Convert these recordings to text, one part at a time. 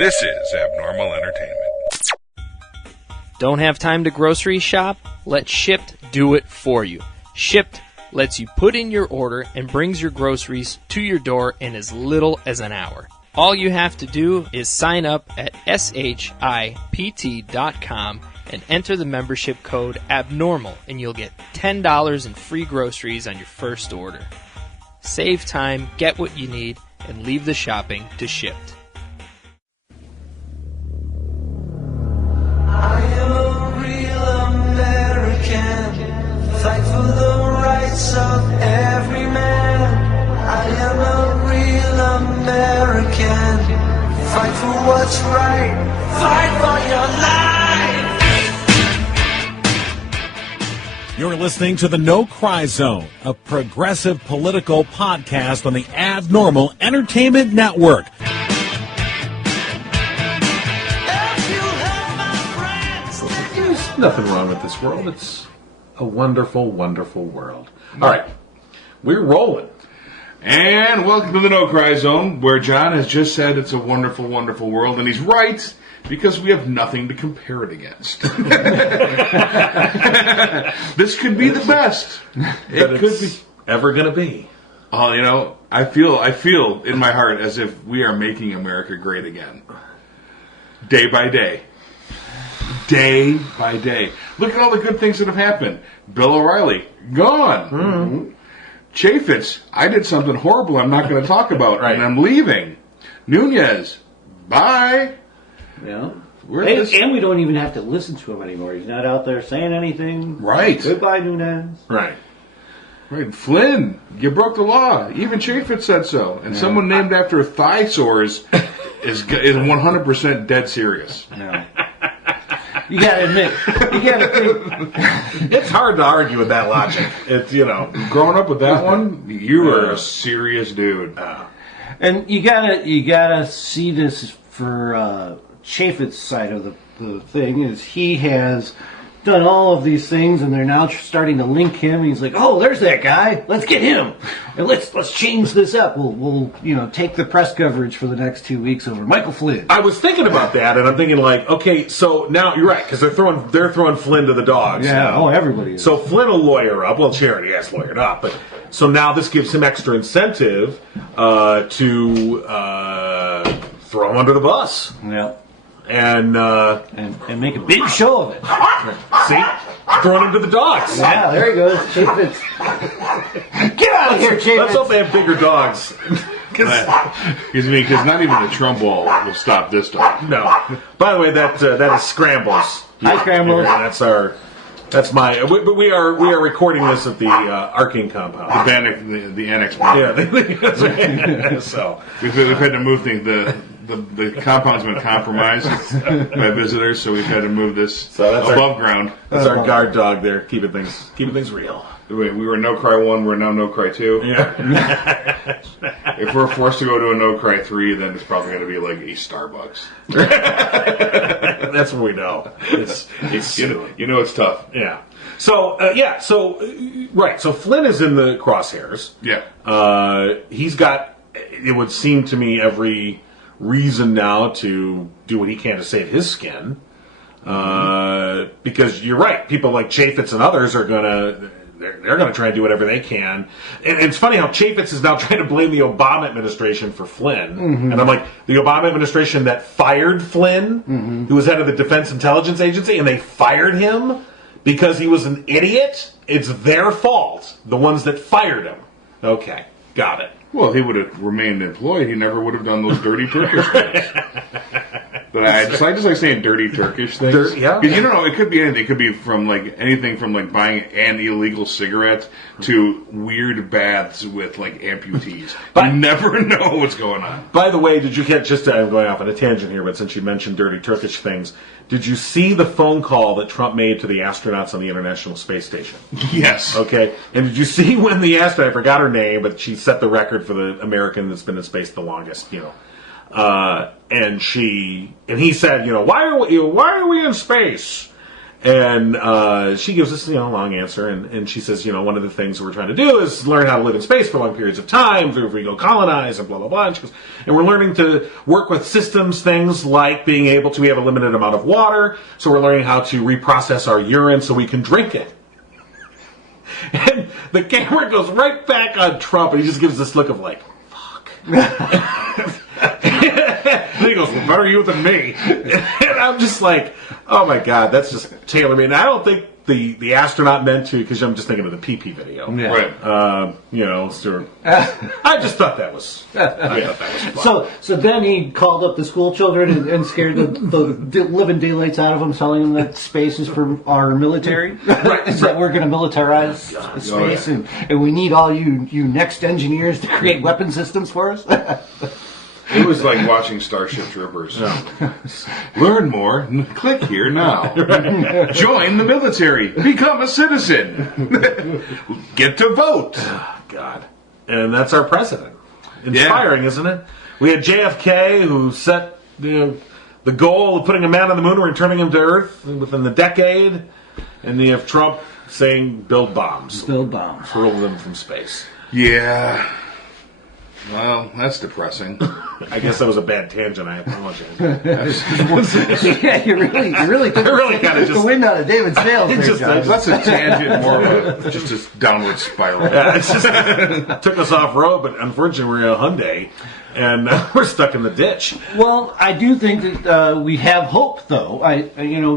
This is Abnormal Entertainment. Don't have time to grocery shop? Let Shipt do it for you. Shipt lets you put in your order and brings your groceries to your door in as little as an hour. All you have to do is sign up at shipt.com and enter the membership code ABNORMAL, and you'll get $10 in free groceries on your first order. Save time, get what you need, and leave the shopping to Shipt. I am a real American, fight for the rights of every man. I am a real American, fight for what's right, fight for your life. You're listening to the No Cry Zone, a progressive political podcast on the Abnormal Entertainment Network. There's nothing wrong with this world. It's a wonderful, wonderful world. All right, we're rolling. And welcome to the No Cry Zone, where John has just said it's a wonderful, wonderful world, and he's right, because we have nothing to compare it against. This could be the best. It could be ever going to be. Oh, you know, I feel in my heart as if we are making America great again. Day by day. Day by day. Look at all the good things that have happened. Bill O'Reilly, gone. Mm-hmm. Chaffetz, I did something horrible I'm not going to talk about, right, and I'm leaving. Nunez, bye. Yeah. And we don't even have to listen to him anymore. He's not out there saying anything. Right. Goodbye, Nunez. Right. Right. Flynn, you broke the law. Even Chaffetz said so. And someone named after thigh sores is 100% dead serious. Yeah. You gotta admit, it's hard to argue with that logic. It's, you know, growing up with that one, you were a serious dude. And you gotta see this for Chaffetz's side of the thing is he has done all of these things, and they're now starting to link him. And he's like, "Oh, there's that guy. Let's get him, and let's change this up. We'll take the press coverage for the next 2 weeks over Michael Flynn." I was thinking about that, and I'm thinking like, okay, so now you're right, because they're throwing Flynn to the dogs. Yeah. Now. Oh, everybody is. So Flynn will lawyer up. Well, she already has lawyered up, but so now this gives him extra incentive to throw him under the bus. Yeah. And make a big show of it. See? Throwing him to the dogs. Yeah, there he goes. Chaffetz. Get out of here, Chaffetz. Let's hope they have bigger dogs. Because not even the Trump wall will stop this dog. No. By the way, that is Scrambles. Hi, Scrambles. That's my. We are recording this at the Arking compound. The annex. Yeah, that's right. So we've had to move things. The compound's been compromised by visitors, so we've had to move this above ground. That's our guard dog there, keeping things real. Wait, we were No Cry 1, we're now No Cry 2. Yeah. If we're forced to go to a No Cry 3, then it's probably going to be like a Starbucks. That's what we know. It's you know it's tough. Yeah. So right. So Flynn is in the crosshairs. Yeah. He's got, it would seem to me, every reason now to do what he can to save his skin. Because you're right, people like Chaffetz and others are they're gonna try and do whatever they can. And it's funny how Chaffetz is now trying to blame the Obama administration for Flynn. Mm-hmm. And I'm like, the Obama administration that fired Flynn, mm-hmm, who was head of the Defense Intelligence Agency, and they fired him because he was an idiot? It's their fault. The ones that fired him. Okay, got it. Well, if he would have remained employed, he never would have done those dirty Turkish things. But I just like saying dirty Turkish things. Yeah. Because you don't know, it could be anything. It could be from anything from buying an illegal cigarette to weird baths with amputees. You never know what's going on. By the way, did you get I'm going off on a tangent here, but since you mentioned dirty Turkish things, did you see the phone call that Trump made to the astronauts on the International Space Station? Yes. Okay. And did you see when the astronaut, I forgot her name, but she set the record for the American that's been in space the longest, and he said, why are we in space? And she gives us, a long answer, and she says, one of the things we're trying to do is learn how to live in space for long periods of time, if we go colonize, and blah, blah, blah. And she goes, and we're learning to work with systems, things like being able to, we have a limited amount of water, so we're learning how to reprocess our urine so we can drink it. And the camera goes right back on Trump, and he just gives this look of like, fuck. And he goes, well, better you than me. And I'm just like, oh my God, that's just tailor-made. And I don't think the astronaut meant to, because I'm just thinking of the pee-pee video. Yeah. Right. Stuart. I just thought that was, fun. So then he called up the school children and scared the living daylights out of them, telling them that space is for our military. Right. Is that we're going to militarize space, and we need all you next engineers to create weapon systems for us. It was like watching Starship Troopers. Learn more. Click here now. Join the military. Become a citizen. Get to vote. Oh, God. And that's our president. Inspiring, isn't it? We had JFK, who set the goal of putting a man on the moon and returning him to Earth within the decade. And you have Trump saying, build bombs. Build bombs. Hurl them from space. Yeah. Well, that's depressing. I guess that was a bad tangent. I apologize. Yeah, you really took the wind out of David's sails there, John. That's a tangent, more of a just a downward spiral. Yeah, it's just took us off road, but unfortunately we're in a Hyundai, and we're stuck in the ditch. Well, I do think that we have hope, though.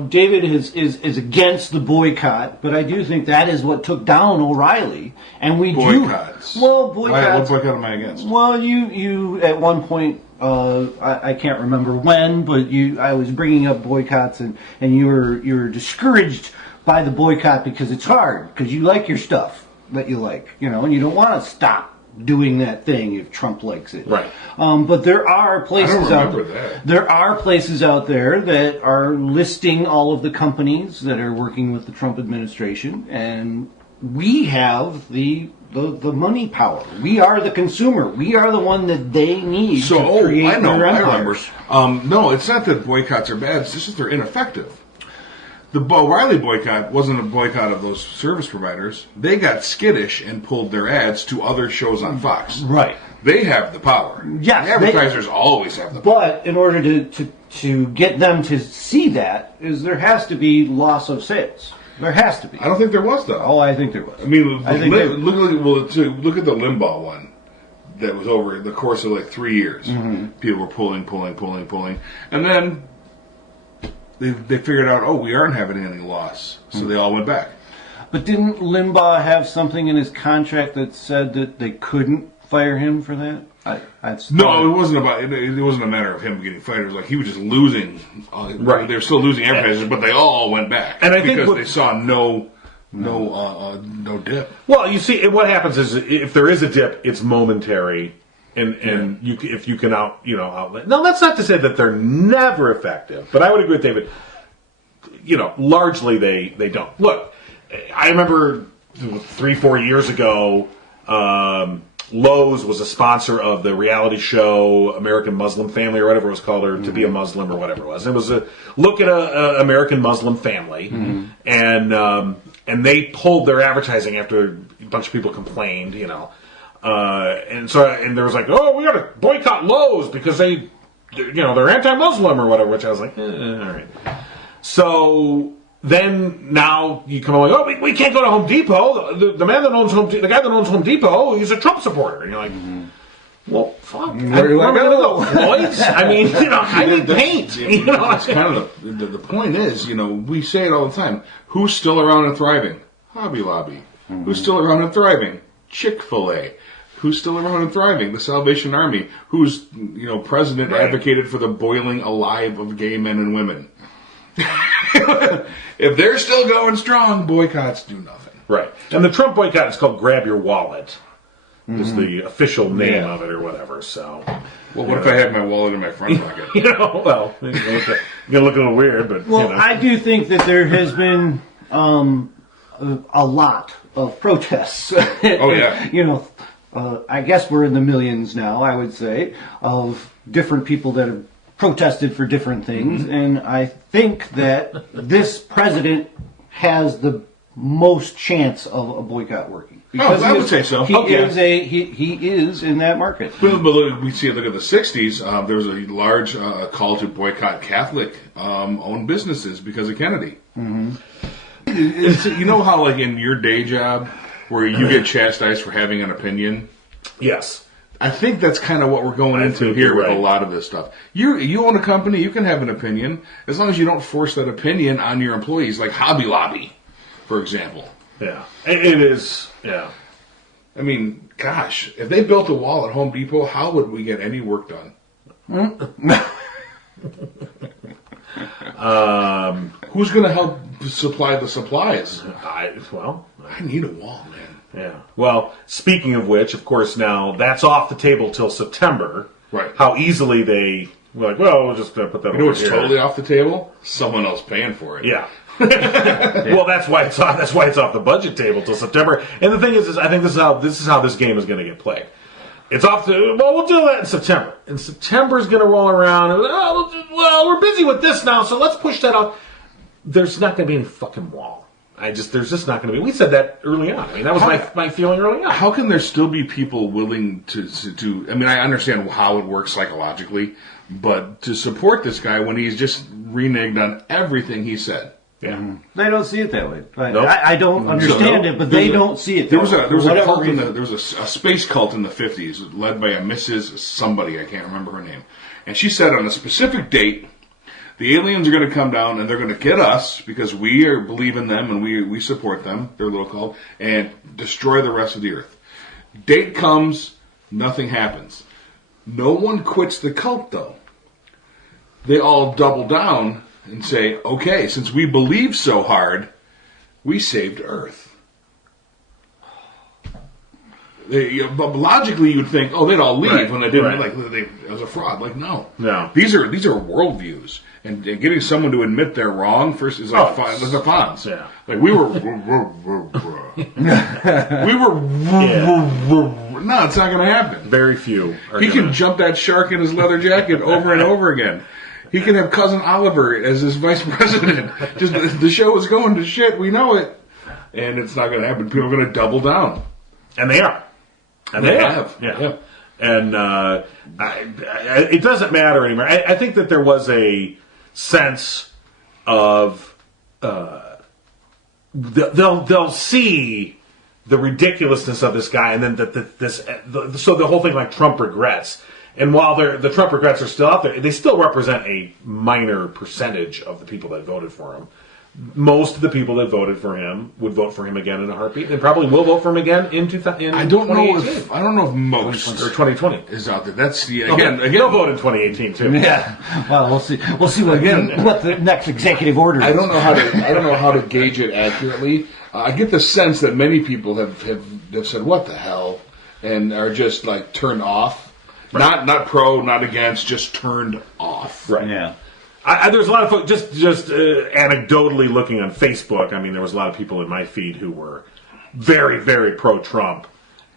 David is against the boycott, but I do think that is what took down O'Reilly, and we boycotts. Boycotts. What boycott am I against? Well, you at one point, I can't remember when, but I was bringing up boycotts, and you were discouraged by the boycott because it's hard, because you like your stuff that you like, and you don't want to stop doing that thing if Trump likes it. Right. But there are places that. There are places out there that are listing all of the companies that are working with the Trump administration, and we have the money power. We are the consumer. We are the one that they need to create I know. their I empires. remember. No, it's not that boycotts are bad. It's just that they're ineffective. The O'Reilly boycott wasn't a boycott of those service providers. They got skittish and pulled their ads to other shows on Fox. Right. They have the power. Yes, the advertisers always have the power. But in order to get them to see that, there has to be loss of sales. There has to be. I don't think there was, though. Oh, I think there was. I mean, look at the Limbaugh one that was over the course of like 3 years. Mm-hmm. People were pulling. And then they figured out, we aren't having any loss. So they all went back. But didn't Limbaugh have something in his contract that said that they couldn't fire him for that? No, it wasn't about. It wasn't a matter of him getting fired. It was like he was just losing. Right, they were still losing advertisers, but they all went back. And I think because they saw no dip. Well, you see, what happens is if there is a dip, it's momentary, and if you can outlet. No, that's not to say that they're never effective, but I would agree with David. Largely they don't. Look, I remember 3-4 years ago. Lowe's was a sponsor of the reality show American Muslim Family or whatever it was called, or To Be a Muslim or whatever it was. It was a look at a American Muslim family, and they pulled their advertising after a bunch of people complained, and there was like, we got to boycott Lowe's because they're anti-Muslim or whatever, which I was like, all right. So then now you come along, we can't go to Home Depot. The man that owns the guy that owns Home Depot, he's a Trump supporter. And you're like, well, fuck. Where am I going to go? Floyd's? I mean, I need paint. It's kind of the point is, we say it all the time. Who's still around and thriving? Hobby Lobby. Mm-hmm. Who's still around and thriving? Chick-fil-A. Who's still around and thriving? The Salvation Army. Whose president advocated for the boiling alive of gay men and women. If they're still going strong, boycotts do nothing. Right. And the Trump boycott is called Grab Your Wallet. Is the official name of it or whatever. So, well, what if I had my wallet in my front pocket? You're going to look a little weird, but I do think that there has been a lot of protests. Oh yeah. I guess we're in the millions now. I would say of different people that have protested for different things, and I think that this president has the most chance of a boycott working. I would say so. He Okay. he is in that market. Well, but we see, look at the 60s, there was a large call to boycott Catholic-owned businesses because of Kennedy. You know how, like, in your day job, where you get chastised for having an opinion? Yes. I think that's kind of what we're going into think here you're with right. a lot of this stuff. You own a company, you can have an opinion, as long as you don't force that opinion on your employees, like Hobby Lobby, for example. Yeah. It is. Yeah. I mean, gosh, if they built a wall at Home Depot, how would we get any work done? Who's going to help supply the supplies? I need a wall, man. Yeah. Well, speaking of which, of course, now that's off the table till September. Right. How easily they were like, well, we'll just put that You know over what's here. totally off the table? Someone else paying for it. Yeah. Well, that's why it's off. That's why it's off the budget table till September. And the thing is I think this is how this game is going to get played. It's off to, well, we'll do that in September. And September is going to roll around. And, well, we're busy with this now, so let's push that off. There's not going to be any fucking wall. There's just not going to be. We said that early on. I mean, that was my feeling early on. How can there still be people willing to? I mean, I understand how it works psychologically, but to support this guy when he's just reneged on everything he said. Yeah. They don't see it that way. Nope. I don't understand it, but they don't see it. There was that a way. cult there was a space cult in the 50s led by a Mrs. Somebody, I can't remember her name, and she said on a specific date, the aliens are going to come down and they're going to get us because we believe in them and we support them, their little cult, and destroy the rest of the earth. Date comes, nothing happens. No one quits the cult, though. They all double down and say, okay, since we believe so hard, we saved Earth. But logically, you'd think, oh, they'd all leave when they didn't. Right. Like it was a fraud. Like no. These are worldviews, and getting someone to admit they're wrong first is like like the Fonz. Yeah. Like we were, No, it's not going to happen. Very few. He can jump that shark in his leather jacket over and over again. He can have Cousin Oliver as his vice president. Just the show is going to shit. We know it, and it's not going to happen. People are going to double down, and they are. And they are. have. Yeah. And it doesn't matter anymore. I think that there was a sense of they'll see the ridiculousness of this guy, and then so the whole thing like Trump regrets. And while the Trump regrets are still out there, they still represent a minor percentage of the people that voted for him. Most of the people that voted for him would vote for him again in a heartbeat, and probably will vote for him again in 2018. I don't know if most or 2020 is out there. That's again they'll vote in 2018 too. Yeah. Well, we'll see. We'll see what the next executive order is. I don't know how to gauge it accurately. I get the sense that many people have said, "What the hell," and are just like turned off. Right. Not pro, not against, just turned off. Right. Yeah. There's a lot of folks, just anecdotally looking on Facebook, I mean, there was a lot of people in my feed who were very, very pro-Trump,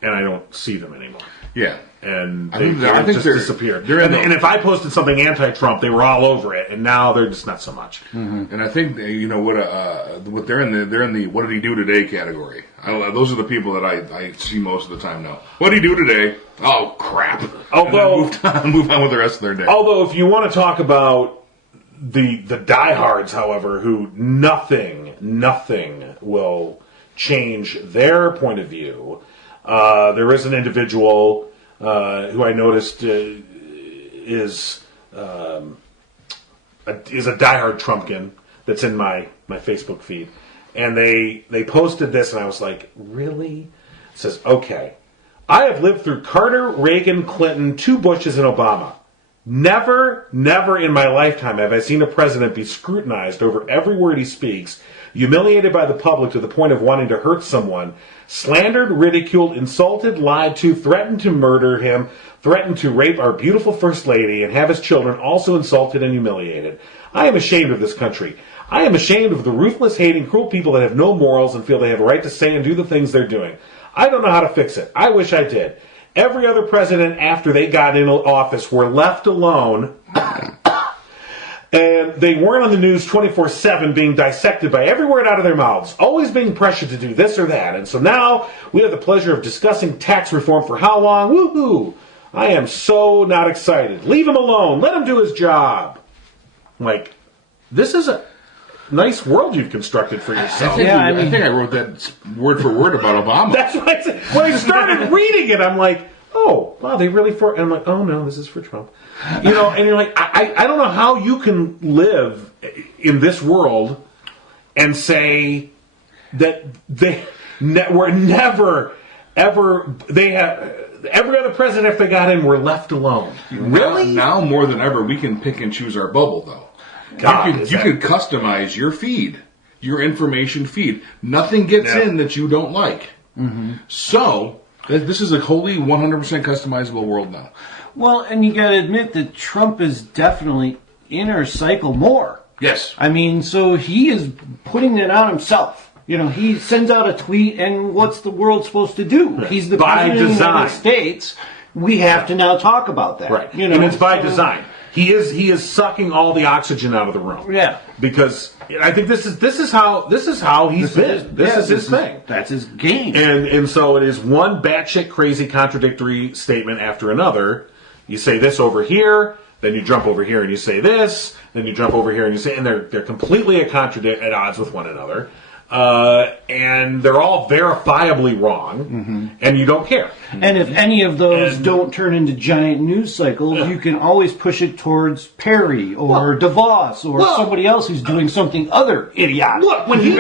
and I don't see them anymore. Yeah. And I think they're disappeared. And if I posted something anti-Trump, they were all over it, and now they're just not so much. Mm-hmm. And I think what they're in the what did he do today category. Those are the people that I see most of the time now. What did he do today? Oh crap! Although move on with the rest of their day. Although if you want to talk about the diehards, however, who nothing will change their point of view, there is an individual. Who I noticed is a diehard Trumpkin that's in my Facebook feed, and they posted this, and I was like, really? It says, okay, I have lived through Carter, Reagan, Clinton, 2 Bushes, and Obama. Never in my lifetime have I seen a president be scrutinized over every word he speaks, humiliated by the public to the point of wanting to hurt someone, slandered, ridiculed, insulted, lied to, threatened to murder him, threatened to rape our beautiful First Lady, and have his children also insulted and humiliated. I am ashamed of this country. I am ashamed of the ruthless, hating, cruel people that have no morals and feel they have a right to say and do the things they're doing. I don't know how to fix it. I wish I did. Every other president after they got in office were left alone And they weren't on the news 24/7 being dissected by every word out of their mouths, always being pressured to do this or that. And so now we have the pleasure of discussing tax reform for how long? Woohoo! I am so not excited. Leave him alone. Let him do his job. Like, this is a nice world you've constructed for yourself. I think I wrote that word for word about Obama. That's what I said. When I started reading it, I'm like, oh, wow, they really and I'm like, oh no, this is for Trump. You know, and you're like, I don't know how you can live in this world and say that we're never, ever, they have, every other president after they got in were left alone. Really? Now more than ever, we can pick and choose our bubble, though. God, you can customize your feed, your information feed. Nothing gets in that you don't like. Mm-hmm. So, this is a wholly 100% customizable world now. Well, and you got to admit that Trump is definitely in our cycle more. Yes. I mean, so he is putting it on himself. You know, he sends out a tweet, and what's the world supposed to do? He's the president of the United States. We have to now talk about that. Right. You know, and it's by design. He is sucking all the oxygen out of the room. Yeah. Because I think this is how he's been. This is his thing. That's his game. And so it is one batshit crazy contradictory statement after another. You say this over here, then you jump over here and you say this, then you jump over here and you say, and they're completely at odds with one another. And they're all verifiably wrong, and you don't care. And if any of those don't turn into giant news cycles, you can always push it towards Perry or DeVos or somebody else who's doing something other idiotic. Look, when he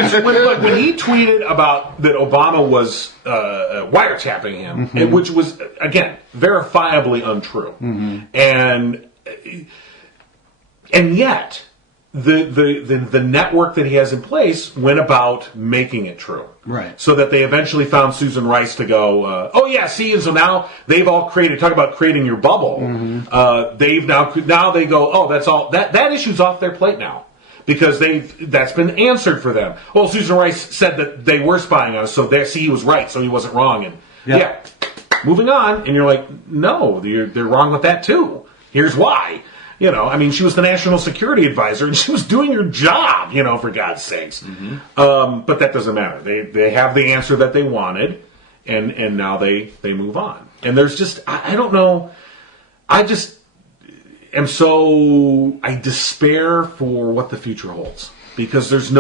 tweeted about that Obama was wiretapping him, which was, again, verifiably untrue, and yet the network that he has in place went about making it true. Right. So that they eventually found Susan Rice to go, oh yeah, see, and so now they've all created, talk about creating your bubble. They've now they go, oh, that's all, that issue's off their plate now. Because that's been answered for them. Well, Susan Rice said that they were spying on us, so he was right, so he wasn't wrong. And yeah, moving on, and you're like, no, they're wrong with that too. Here's why. You know, I mean, she was the national security advisor, and she was doing her job, you know, for God's sakes. But that doesn't matter. They have the answer that they wanted, and now they move on. And there's just, I don't know, I just am I despair for what the future holds. Because there's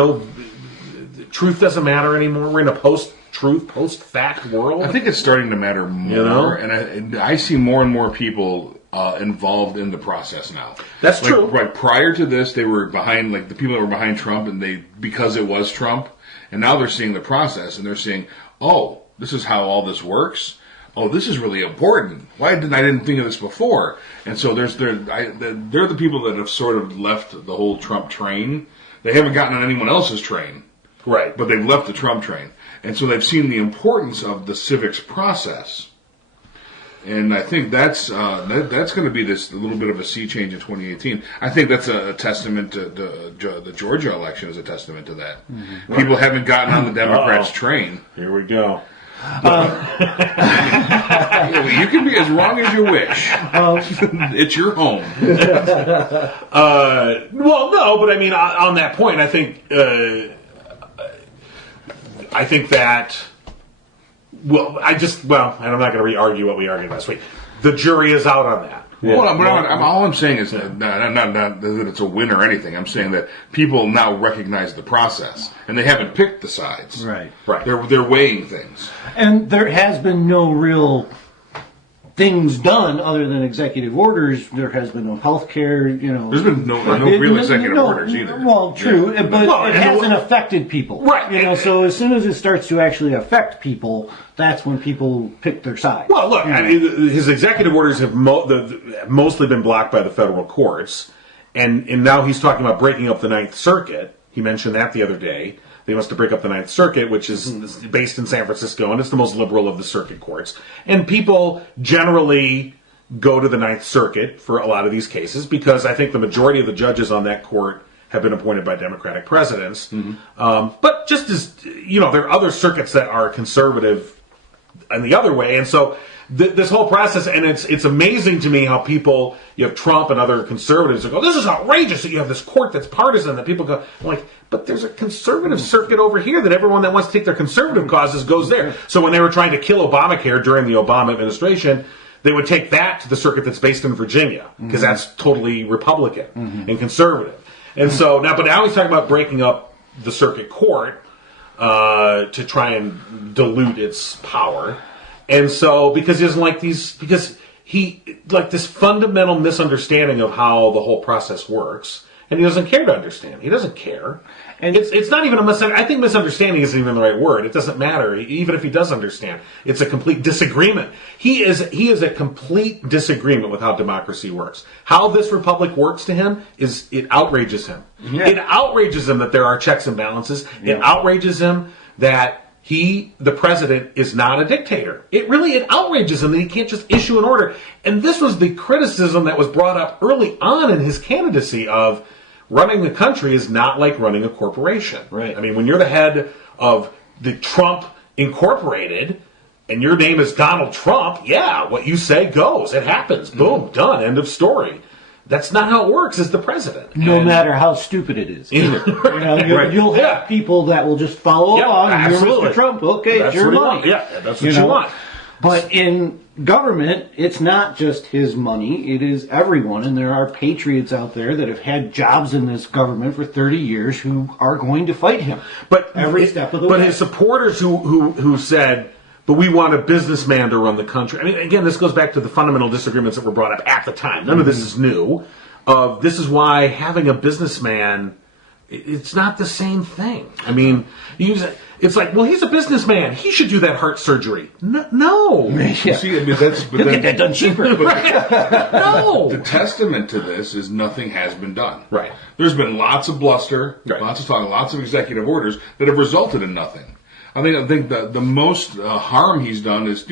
truth doesn't matter anymore. We're in a post-truth, post-fact world. I think it's starting to matter more, you know? and I see more and more people involved in the process now. That's true. Right prior to this, they were behind, like the people that were behind Trump, and because it was Trump, and now they're seeing the process, and they're saying, "Oh, this is how all this works. Oh, this is really important. Why didn't I think of this before?" And so they're the people that have sort of left the whole Trump train. They haven't gotten on anyone else's train, right? But they've left the Trump train, and so they've seen the importance of the civics process. And I think that's going to be this little bit of a sea change in 2018. I think that's a testament to the Georgia election is a testament to that. People haven't gotten on the Democrats' train. Here we go. You can be as wrong as you wish. It's your home. Well, no, but I mean, on that point, I think that. Well, and I'm not going to re-argue what we argued last week. The jury is out on that. All I'm saying is not that it's a win or anything. I'm saying that people now recognize the process, and they haven't picked the sides. Right. They're weighing things. And there has been no real things done other than executive orders. There has been no health care, you know. There's been no real executive orders either. Well, true, but it hasn't affected people. Right. You know, so as soon as it starts to actually affect people, that's when people pick their side. Well, look, I mean, his executive orders have mostly been blocked by the federal courts, and now he's talking about breaking up the Ninth Circuit. He mentioned that the other day. They wants to break up the Ninth Circuit, which is based in San Francisco, and it's the most liberal of the circuit courts. And people generally go to the Ninth Circuit for a lot of these cases because I think the majority of the judges on that court have been appointed by Democratic presidents. But just as, you know, there are other circuits that are conservative in the other way. And so this whole process, and it's amazing to me how people, you have Trump and other conservatives who go, this is outrageous that you have this court that's partisan, that people go, I'm like, but there's a conservative circuit over here that everyone that wants to take their conservative causes goes there. So when they were trying to kill Obamacare during the Obama administration, they would take that to the circuit that's based in Virginia, because that's totally Republican and conservative. And so now, but now he's talking about breaking up the circuit court to try and dilute its power. And so, because he doesn't like because he, like this fundamental misunderstanding of how the whole process works, and he doesn't care to understand. He doesn't care. And it's not even a misunderstanding. I think misunderstanding isn't even the right word. It doesn't matter, even if he does understand. It's a complete disagreement. He is a complete disagreement with how democracy works. How this republic works to him it outrages him. Yeah. It outrages him that there are checks and balances. Yeah. It outrages him that the president, is not a dictator. It outrages him that he can't just issue an order. And this was the criticism that was brought up early on in his candidacy of running the country is not like running a corporation. Right. I mean, when you're the head of the Trump Incorporated and your name is Donald Trump, yeah, what you say goes. It happens. Boom, done, end of story. That's not how it works as the president. No matter how stupid it is. Either. You'll have people that will just follow along. Absolutely. You're Mr. Trump. Okay, that's it's your what money. Yeah, that's what you want. But in government, it's not just his money. It is everyone. And there are patriots out there that have had jobs in this government for 30 years who are going to fight him. But every step of the way. But his supporters who said, but we want a businessman to run the country. I mean, again, this goes back to the fundamental disagreements that were brought up at the time. None of this is new. This is why having a businessman, it's not the same thing. I mean, it's like, well, he's a businessman. He should do that heart surgery. No. Yeah. See, I mean, get that done cheaper. No. The testament to this is nothing has been done. Right. There's been lots of bluster, lots of talk, lots of executive orders that have resulted in nothing. I think the most harm he's done is,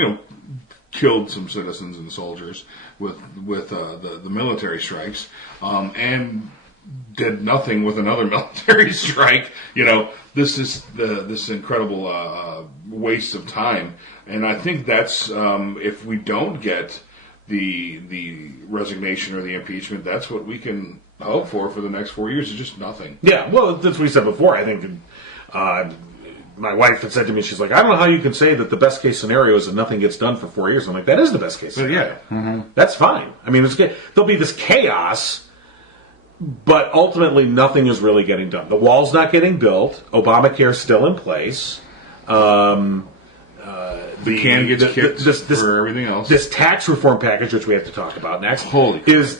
killed some citizens and soldiers with the military strikes, and did nothing with another military strike. This is this incredible waste of time, and I think that's if we don't get the resignation or the impeachment, that's what we can hope for the next 4 years. Is just nothing. Yeah, well, that's what we said before. I think. My wife had said to me, she's like, I don't know how you can say that the best case scenario is that nothing gets done for 4 years. I'm like, that is the best case scenario. Yeah. That's fine. I mean, there'll be this chaos, but ultimately nothing is really getting done. The wall's not getting built. Obamacare's still in place. The can gets kicked for everything else. This tax reform package, which we have to talk about next,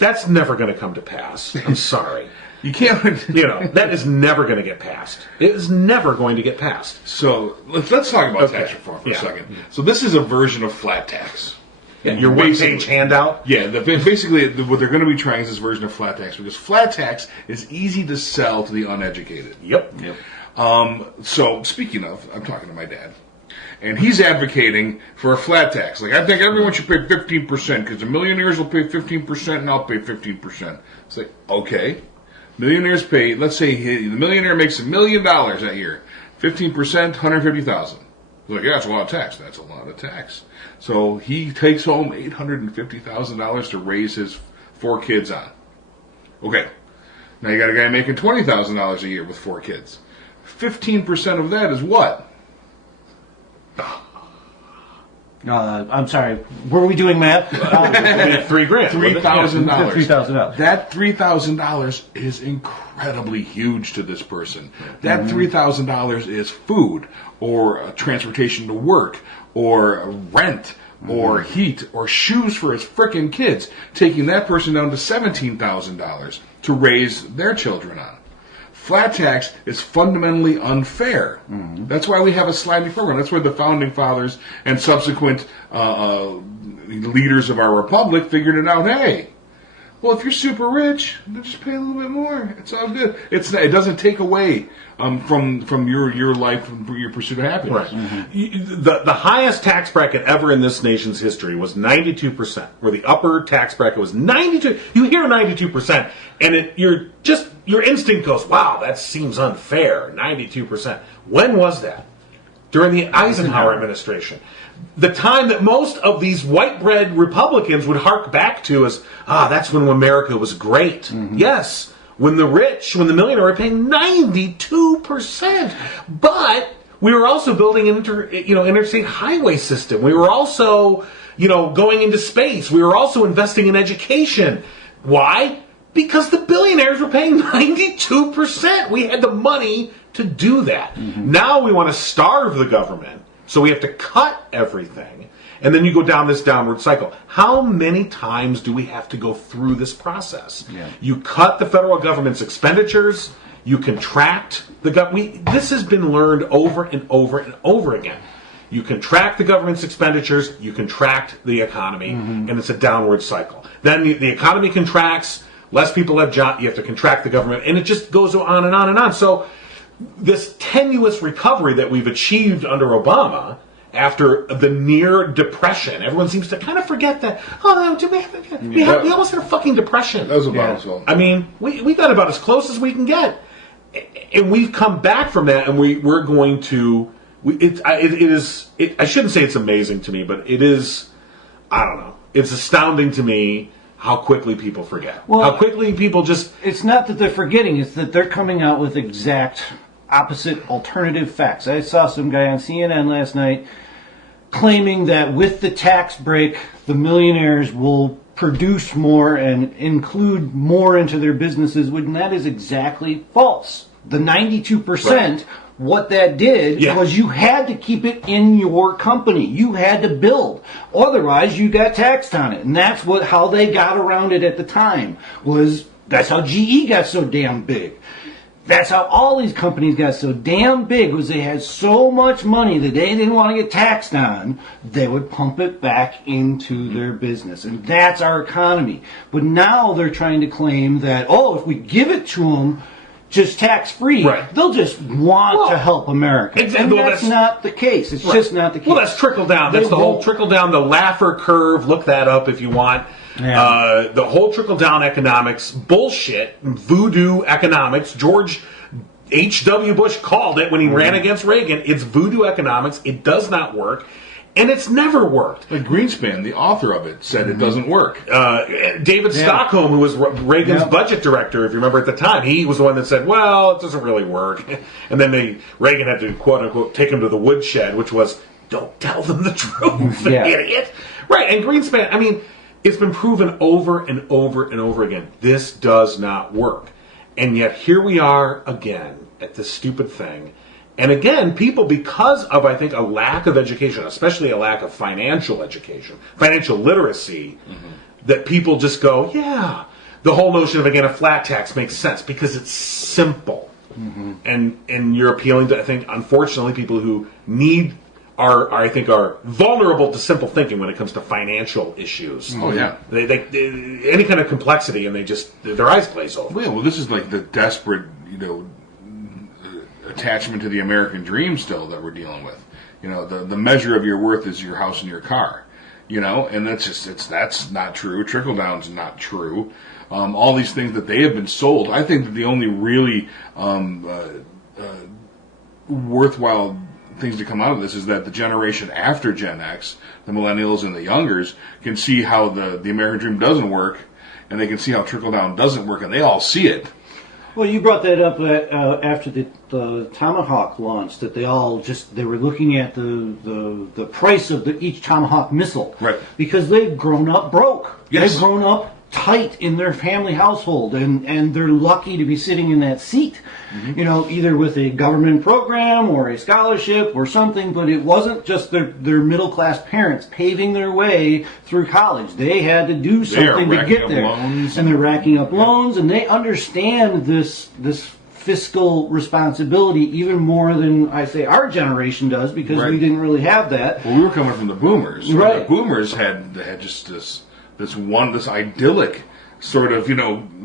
that's never going to come to pass. I'm sorry. You can't, that is never going to get passed. It is never going to get passed. So let's talk about tax reform for a second. So this is a version of flat tax. Your one-page handout. Yeah, basically what they're going to be trying is this version of flat tax, because flat tax is easy to sell to the uneducated. Yep. So speaking of, I'm talking to my dad, and he's advocating for a flat tax. Like, I think everyone should pay 15% because the millionaires will pay 15% and I'll pay 15%. It's like, okay. Millionaires pay, let's say the millionaire makes $1 million that year. 15%, $150,000. Like, yeah, that's a lot of tax. That's a lot of tax. So he takes home $850,000 to raise his 4 kids on. Okay. Now you got a guy making $20,000 a year with 4 kids. 15% of that is what? I'm sorry. Were we doing math? $3,000. $3,000. That $3,000 is incredibly huge to this person. That $3,000 is food, or transportation to work, or rent, or heat, or shoes for his frickin' kids. Taking that person down to $17,000 to raise their children on. Flat tax is fundamentally unfair. That's why we have a sliding program. That's where the founding fathers and subsequent leaders of our republic figured it out. Hey, well, if you're super rich, then just pay a little bit more. It's all good. It doesn't take away from your life, from your pursuit of happiness. Right. The highest tax bracket ever in this nation's history was 92%, where the upper tax bracket was 92. You hear 92%, and your instinct goes, wow, that seems unfair. 92%. When was that? during the Eisenhower administration. The time that most of these white bread Republicans would hark back to as, that's when America was great. Yes, when the millionaire were paying 92%. But we were also building an interstate highway system. We were also, going into space. We were also investing in education. Why? Because the billionaires were paying 92%. We had the money to do that. Now we want to starve the government, so we have to cut everything. And then you go down this downward cycle. How many times do we have to go through this process? Yeah. You cut the federal government's expenditures, you contract the government. This has been learned over and over and over again. You contract the government's expenditures, you contract the economy, and it's a downward cycle. Then the economy contracts, less people have jobs, you have to contract the government, and it just goes on and on and on. So this tenuous recovery that we've achieved under Obama after the near depression, everyone seems to kind of forget that, we almost had a fucking depression. That was Obama's fault. I mean, we got about as close as we can get. And we've come back from that, and we're going to... I shouldn't say it's amazing to me, but it is, I don't know. It's astounding to me how quickly people forget. How quickly people just... It's not that they're forgetting, it's that they're coming out with exact opposite alternative facts. I saw some guy on CNN last night claiming that with the tax break, the millionaires will produce more and include more into their businesses, when that is exactly false. The 92%... Right. What that did was you had to keep it in your company. You had to build. Otherwise, you got taxed on it. And that's how they got around it at the time. That's how GE got so damn big. That's how all these companies got so damn big, was they had so much money that they didn't want to get taxed on, they would pump it back into their business. And that's our economy. But now they're trying to claim that, if we give it to them just tax-free, they'll just want to help America. Exactly. And that's not the case. It's just not the case. Well, that's trickle-down. That's the whole trickle-down, the Laffer curve. Look that up if you want. Yeah. The whole trickle-down economics, bullshit, voodoo economics. George H.W. Bush called it when he ran against Reagan. It's voodoo economics. It does not work. And it's never worked. Like Greenspan, the author of it, said it doesn't work. David Stockholm, who was Reagan's budget director, if you remember at the time, he was the one that said, well, it doesn't really work. And then Reagan had to, quote-unquote, take him to the woodshed, which was, don't tell them the truth, idiot. Right, and Greenspan, I mean, it's been proven over and over and over again. This does not work. And yet here we are again at this stupid thing. And again, people, because of, I think, a lack of education, especially a lack of financial education, financial literacy, that people just go, the whole notion of, again, a flat tax makes sense because it's simple. And you're appealing to, I think, unfortunately, people who are vulnerable to simple thinking when it comes to financial issues. Oh, yeah. They any kind of complexity, and their eyes glaze over. Well, this is like the desperate, attachment to the American dream still that we're dealing with. The measure of your worth is your house and your car. And that's not true. Trickle down's not true. All these things that they have been sold. I think that the only really worthwhile things to come out of this is that the generation after Gen X, the millennials and the youngers, can see how the American dream doesn't work, and they can see how trickle down doesn't work, and they all see it. Well, you brought that up after the Tomahawk launch, that they were looking at the price of each Tomahawk missile. Right. Because they've grown up broke. Yes. They've grown up tight in their family household, and they're lucky to be sitting in that seat. Either with a government program or a scholarship or something, but it wasn't just their middle-class parents paving their way through college. They had to do something to get there. And they're racking up loans, and they understand this fiscal responsibility even more than, I say, our generation does, because we didn't really have that. Well, we were coming from the boomers. Right. The boomers had just this idyllic sort of,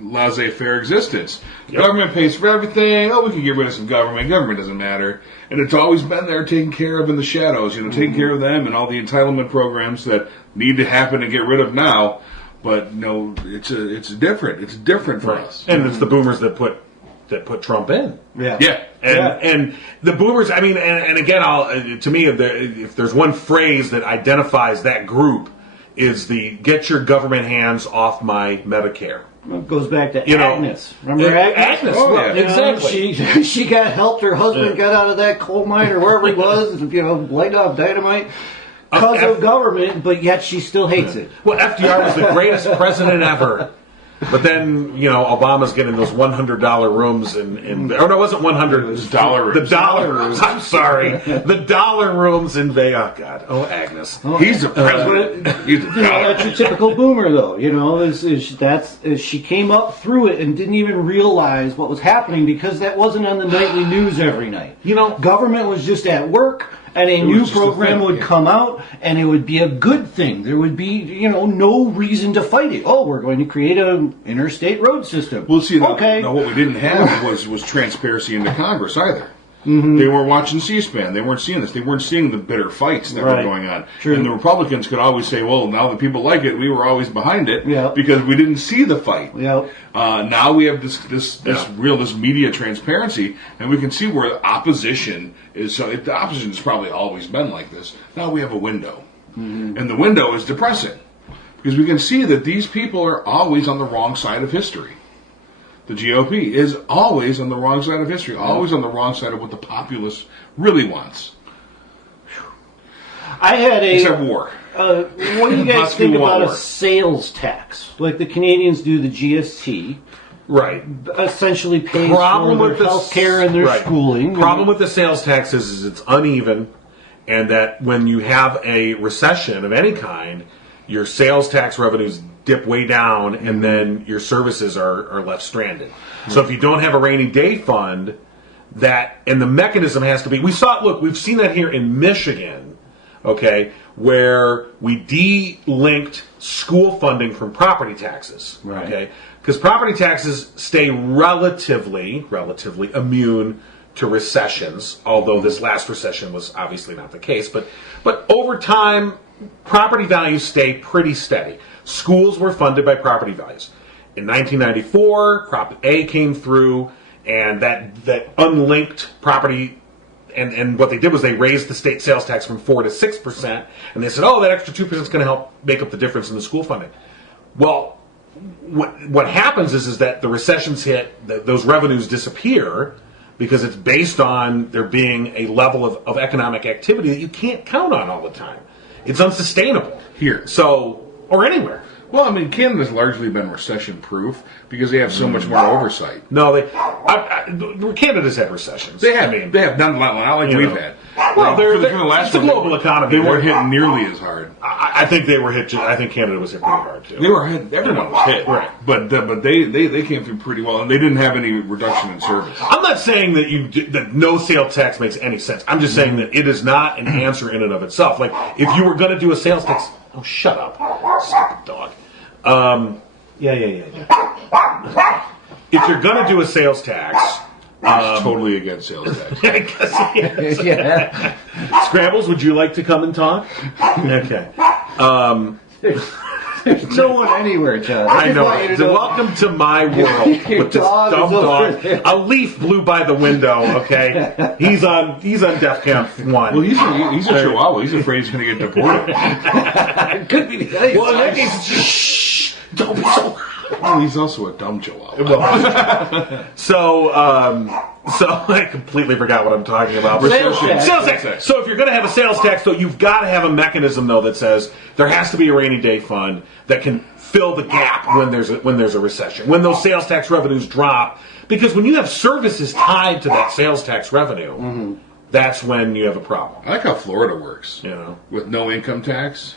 laissez-faire existence. Yep. Government pays for everything. We can get rid of some government. Government doesn't matter. And it's always been there taken care of in the shadows, taking care of them and all the entitlement programs that need to happen and get rid of now. But, it's different. It's different for us. And it's the boomers that put that put Trump in. Yeah. And the boomers, I mean, and again, to me, if there's one phrase that identifies that group, is the "get your government hands off my Medicare." It goes back to You know, Agnes. Remember Agnes? Agnes, oh, yeah. You know, Exactly. She got helped. Her husband got out of that coal mine or wherever he was, light off dynamite because of government, but yet she still hates it. Well, FDR was the greatest president ever. But then, Obama's getting those $100 rooms or no, it wasn't 100. It was dollar rooms. The dollar rooms. I'm sorry. The dollar rooms in Vegas. Oh, God. Oh, Agnes. He's the president. He's the That's your typical boomer, though. She came up through it and didn't even realize what was happening because that wasn't on the nightly news every night. Government was just at work. And a new program would come out, and it would be a good thing. There would be, no reason to fight it. Oh, we're going to create an interstate road system. Well, see, okay. now what we didn't have was transparency into Congress either. Mm-hmm. They weren't watching C-SPAN. They weren't seeing this. They weren't seeing the bitter fights that were going on. True. And the Republicans could always say, well, now that people like it, we were always behind it Yep. because we didn't see the fight. Yep. Now we have this media transparency, and we can see where the opposition is. So the opposition has probably always been like this. Now we have a window. Mm-hmm. And the window is depressing because we can see that these people are always on the wrong side of history. The GOP is always on the wrong side of history, always on the wrong side of what the populace really wants. I had except war. What do you guys think about a sales tax? Like the Canadians do the GST. Right. Essentially pays for their health care and their schooling. Problem with the sales tax is it's uneven, and that when you have a recession of any kind, your sales tax revenues dip way down, and then your services are left stranded. So if you don't have a rainy day fund, and the mechanism has to be, we've seen that here in Michigan, okay, where we de-linked school funding from property taxes, okay, because property taxes stay relatively immune to recessions, although this last recession was obviously not the case, but over time, property values stay pretty steady. Schools were funded by property values. In 1994, Prop A came through, and that unlinked property, and what they did was they raised the state sales tax from 4% to 6%, and they said, oh, that extra 2% is going to help make up the difference in the school funding. Well, what happens is that the recessions hit, those revenues disappear, because it's based on there being a level of economic activity that you can't count on all the time. It's unsustainable. Here. Or anywhere. Well, I mean, Canada's largely been recession-proof because they have so much more oversight. No, Canada's had recessions. They have. They have not like we've had. Well, it's a global economy. They weren't hit nearly as hard. I think they were hit. I think Canada was hit pretty hard too. They were hit. Everyone was hit, right? But they came through pretty well, and they didn't have any reduction in service. I'm not saying that no sales tax makes any sense. I'm just saying that it is not an answer in and of itself. Like if you were going to do a sales tax, oh, shut up, stupid dog. Yeah. If you're going to do a sales tax. Totally against sales tax. I guess he is. Scrambles, would you like to come and talk? Okay. There's no one anywhere, John. I know. Welcome to my world with this dumb dog. A leaf blew by the window. Okay, he's on DEF CON 1. Well, he's a chihuahua. He's afraid he's going to get deported. Could be. Well, in that case, shh! Don't be so. Well, he's also a dumb chihuahua. So I completely forgot what I'm talking about. Sales tax. So if you're going to have a sales tax, though, you've got to have a mechanism, though, that says there has to be a rainy day fund that can fill the gap when there's a recession, when those sales tax revenues drop. Because when you have services tied to that sales tax revenue, that's when you have a problem. I like how Florida works. With no income tax,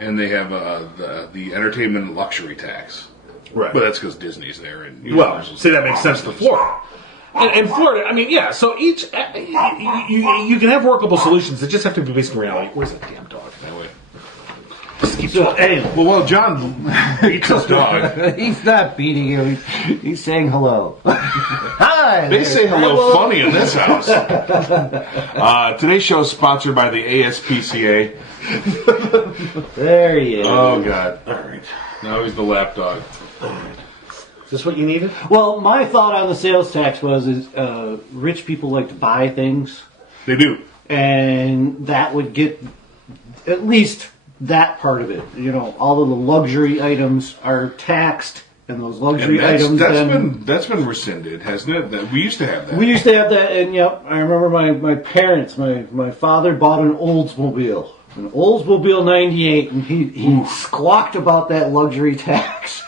and they have the entertainment luxury tax. Right. But that's because Disney's there. And see, that makes sense for Florida. And Florida, I mean, yeah, so each, you can have workable solutions that just have to be based in reality. Where's that damn dog? That way. Just keep talking. Well, John beats his dog. He's not beating him. He's saying hello. Hi. They say hello funny in this house. Today's show is sponsored by the ASPCA. There he is. Oh, God. All right. Now he's the lap dog. Is this what you needed? Well, my thought on the sales tax was rich people like to buy things, They do. and that would get at least that part of it. You know, all of the luxury items are taxed, and those luxury items that's been rescinded, hasn't it? We used to have that. We used to have that, and yep, I remember my parents, my father bought an Oldsmobile. An Oldsmobile 98, and he squawked about that luxury tax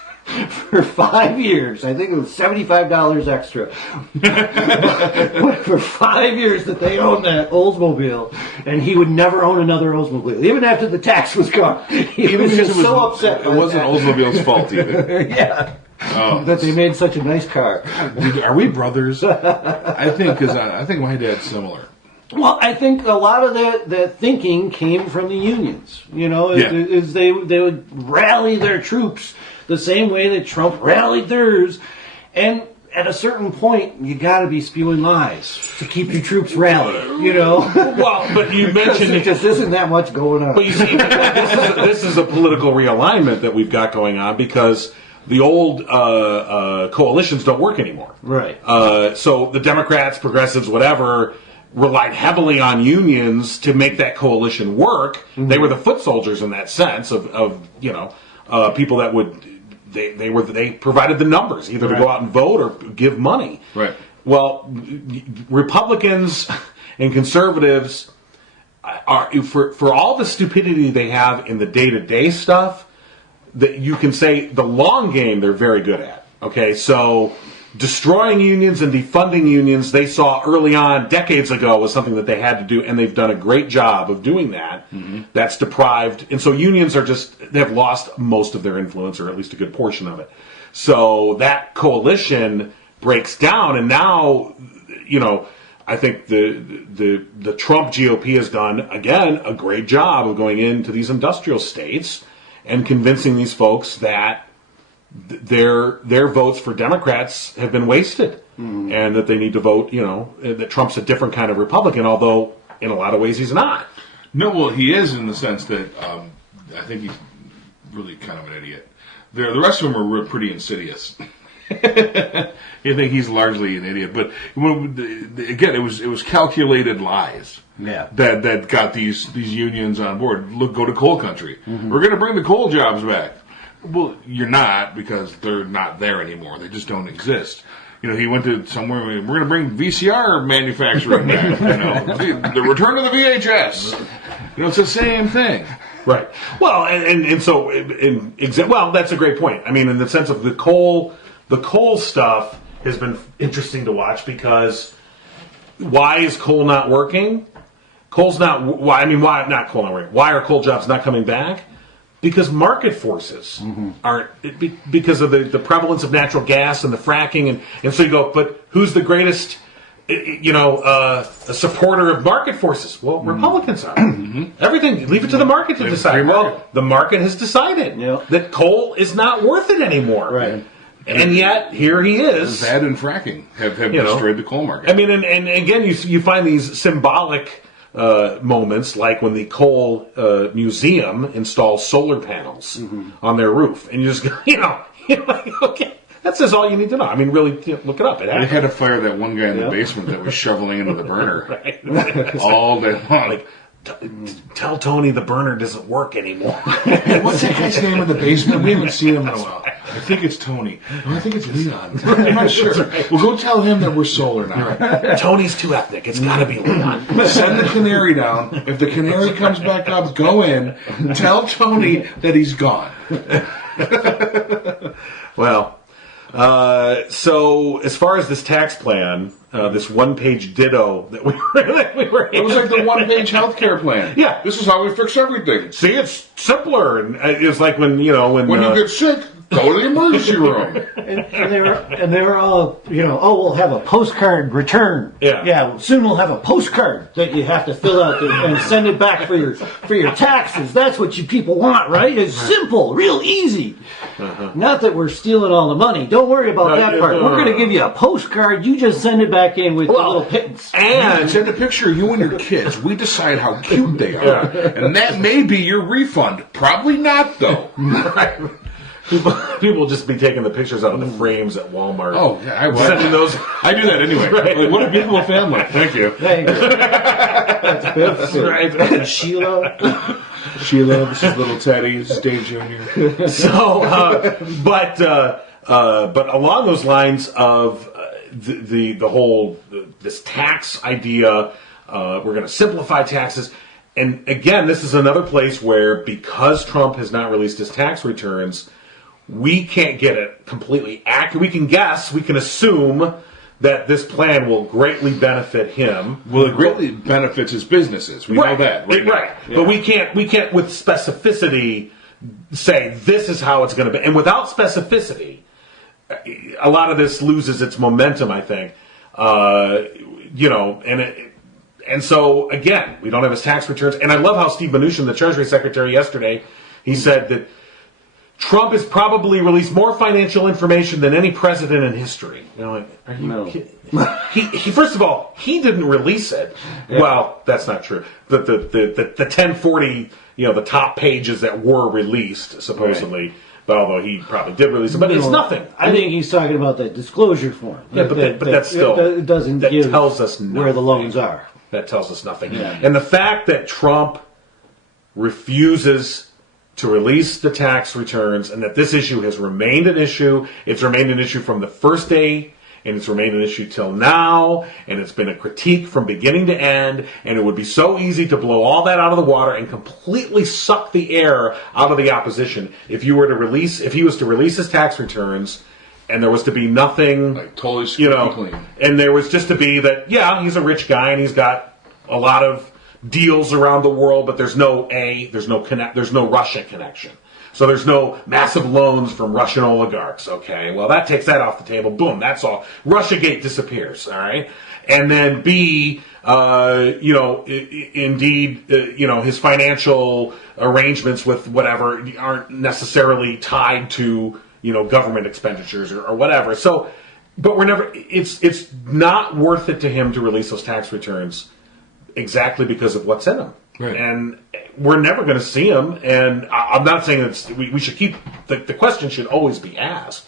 for 5 years. I think it was $75 extra. For 5 years that they owned that Oldsmobile, and he would never own another Oldsmobile, even after the tax was gone. He was just so upset. It wasn't Oldsmobile's fault either. Yeah. Oh. That they made such a nice car. Dude, are we brothers? I think because I think my dad's similar. Well, I think a lot of that thinking came from the unions. You know, is they would rally their troops the same way that Trump rallied theirs, and at a certain point, you got to be spewing lies to keep your troops rallied. You know. Well, but you mentioned there just isn't that much going on. But you see, this is a political realignment that we've got going on because the old coalitions don't work anymore. Right. So the Democrats, progressives, whatever, relied heavily on unions to make that coalition work. Mm-hmm. They were the foot soldiers in that sense of people that would they provided the numbers either to go out and vote or give money. Right. Well, Republicans and conservatives are for all the stupidity they have in the day-to-day stuff, that you can say the long game they're very good at. Okay, so destroying unions and defunding unions, they saw early on, decades ago, was something that they had to do, and they've done a great job of doing that. Mm-hmm. That's deprived, and so unions they have lost most of their influence, or at least a good portion of it. So that coalition breaks down, and now, I think the Trump GOP has done, again, a great job of going into these industrial states and convincing these folks that their votes for Democrats have been wasted, and that they need to vote, that Trump's a different kind of Republican, although in a lot of ways he's not. No, well, he is in the sense that I think he's really kind of an idiot. The rest of them are pretty insidious. You think he's largely an idiot, but again, it was calculated lies. Yeah. That got these unions on board. Look, go to coal country. Mm-hmm. We're going to bring the coal jobs back. Well, you're not, because they're not there anymore. They just don't exist. He went to somewhere. We're going to bring VCR manufacturing back. The return of the VHS. It's the same thing. Right. Well, and so well, that's a great point. I mean, in the sense of the coal stuff has been interesting to watch, because why is coal not working? Coal's not. Why not coal not working? Why are coal jobs not coming back? Because market forces aren't, because of the prevalence of natural gas and the fracking, and so you go, but who's the greatest, a supporter of market forces? Well, Republicans are. Everything, leave it to the market to decide. Well, the market has decided that coal is not worth it anymore. Right. And yet, here he is. That and fracking have destroyed the coal market. I mean, and again, you find these symbolic moments, like when the coal museum installs solar panels on their roof, and you just go, like, okay, that says all you need to know. I mean, really, look it up. They had to fire that one guy in the basement that was shoveling into the burner all day long. Like, tell Tony the burner doesn't work anymore. What's that guy's name in the basement? We haven't seen him in a while. I think it's Tony. No, I think it's Leon. I'm not sure. Well, go tell him that we're solar now. Tony's too ethnic. It's got to be Leon. Send the canary down. If the canary comes back up, go in. Tell Tony that he's gone. Well, so as far as this tax plan, this one-page ditto that we were it was like the one-page healthcare plan. Yeah, this is how we fix everything. See, it's simpler, and it's like when you get sick, go to the emergency room. and they were all, we'll have a postcard return. Yeah. Soon we'll have a postcard that you have to fill out and send it back for your taxes. That's what you people want, right? It's simple, real easy. Not that we're stealing all the money. Don't worry about that part. We're going to give you a postcard. You just send it back in with a little pittance. And send a picture of you and your kids. We decide how cute they are. And that may be your refund. Probably not, though. Right. People will just be taking the pictures out of the frames at Walmart. Oh, yeah, I Sending those. I do that anyway. Right. Like, what a beautiful family. Thank you. There you go. That's Biff. Right. Sheila. Sheila, this is little Teddy, this is Dave Jr. So, but along those lines of the whole this tax idea, we're going to simplify taxes. And again, this is another place where, because Trump has not released his tax returns, we can't get it completely accurate. We can guess, we can assume that this plan will greatly benefit him. Well, it greatly benefits his businesses. We know that. Right. now. Yeah. But we can't with specificity say this is how it's going to be. And without specificity, a lot of this loses its momentum, I think. And so, again, we don't have his tax returns. And I love how Steve Mnuchin, the Treasury Secretary, yesterday, he said that Trump has probably released more financial information than any president in history. You know, like, are you kidding? He first of all, he didn't release it. Yeah. Well, that's not true. The 1040, the top pages that were released, supposedly. Right. But although he probably did release it, but it's nothing. I think he's talking about that disclosure form. Yeah, but that's still it doesn't give tells us nothing. Where the loans are. That tells us nothing. Yeah. And the fact that Trump refuses to release the tax returns, and that this issue has remained an issue. It's remained an issue from the first day, and it's remained an issue till now, and it's been a critique from beginning to end, and it would be so easy to blow all that out of the water and completely suck the air out of the opposition if he was to release his tax returns, and there was to be nothing, like totally clean. And there was just to be that, yeah, he's a rich guy and he's got a lot of deals around the world, but there's no Russia connection. So there's no massive loans from Russian oligarchs. Okay, well that takes that off the table. Boom, that's all. Russiagate disappears. All right, and then B, his financial arrangements with whatever aren't necessarily tied to government expenditures or whatever. So, but it's not worth it to him to release those tax returns exactly because of what's in them. Right. And we're never going to see them. And I'm not saying that we should keep the question should always be asked.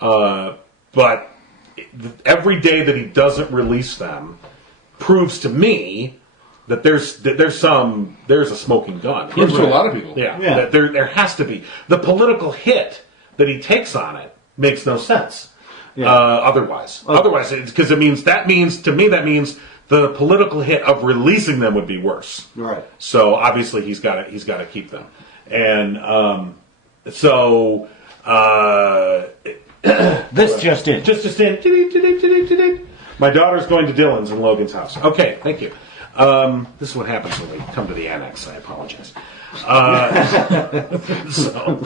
But every day that he doesn't release them proves to me that there's a smoking gun. Proves to a lot of people. Yeah. That there has to be. The political hit that he takes on it makes no sense. Yeah. Otherwise, because that means the political hit of releasing them would be worse. Right. So obviously he's got to keep them, and this just in. Just in. My daughter's going to Dylan's in Logan's house. Okay, thank you. This is what happens when we come to the annex. I apologize.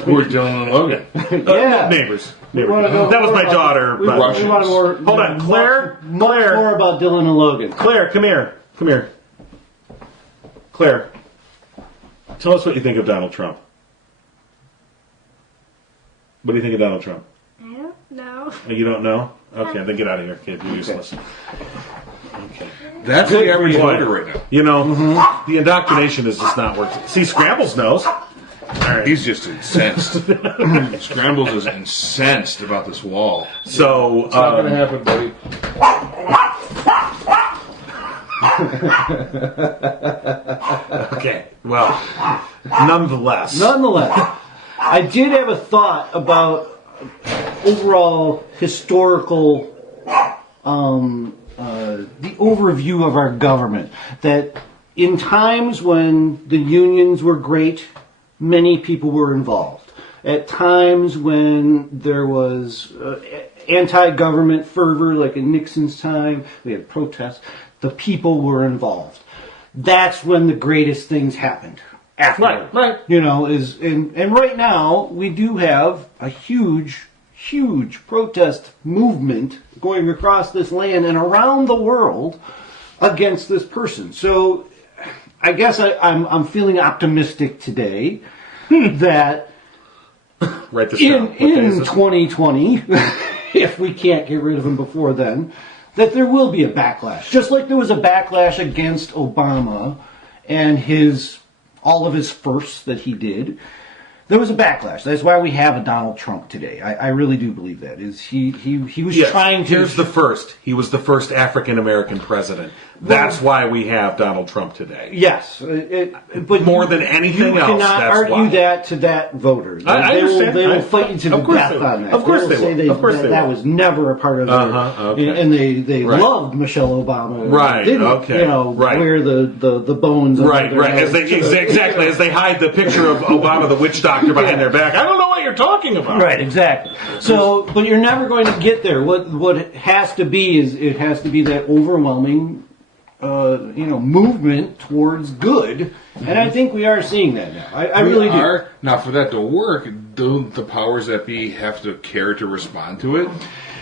We're Dylan and Logan. Yeah. Neighbors. That was my daughter. We want more. Hold on, Claire. More about Dylan and Logan. Claire, come here. Claire, tell us what you think of Donald Trump. What do you think of Donald Trump? I don't know. You don't know? Okay, then get out of here. Okay, you're useless. Okay. That's the average voter right now. The indoctrination is just not working. See, Scrambles knows. All right. He's just incensed. Scrambles is incensed about this wall. So it's not going to happen, buddy. Okay. Well, nonetheless, I did have a thought about overall historical. The overview of our government, that in times when the unions were great, many people were involved. At times when there was anti-government fervor, like in Nixon's time, we had protests, the people were involved. That's when the greatest things happened. After, right. And right now we do have a huge protest movement going across this land and around the world against this person. So I guess I'm feeling optimistic today that Write this down. in 2020, if we can't get rid of him before then, that there will be a backlash. Just like there was a backlash against Obama and all of his firsts that he did. There was a backlash. That's why we have a Donald Trump today. I really do believe that. Is he was trying to... Here's the first. He was the first African-American president. That's why we have Donald Trump today. Yes. But more than anything else, you cannot that's argue why. that to that voter. I understand. They will fight you to the death on that. Of course they say will. Of course they will. that was never a part of their... And they loved Michelle Obama. Right, Didn't, okay. wear the bones. Right. As they hide the picture of Obama, the witch doctor, behind their back. I don't know what you're talking about. Right, exactly. So, but you're never going to get there. What it has to be is it has to be that overwhelming, movement towards good, and I think we are seeing that now. I really do. Now, for that to work, don't the powers that be have to care to respond to it?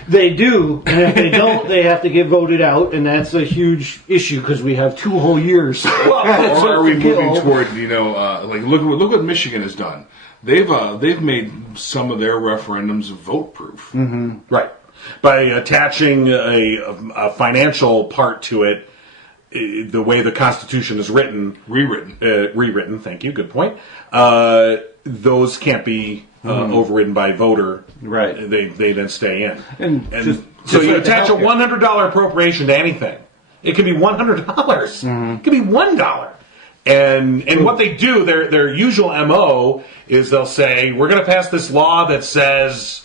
They do, and if they don't, they have to get voted out, and that's a huge issue because we have 2 whole years. Or are we moving toward, look what Michigan has done. They've made some of their referendums vote proof. Mm-hmm. Right. By attaching a financial part to it, the way the Constitution is rewritten. Thank you. Good point. Those can't be overridden by voter. Right. They then stay in. And so you attach a $100 appropriation to anything. It can be $100. It can be $1. And what they do, their usual MO is they'll say, we're going to pass this law that says,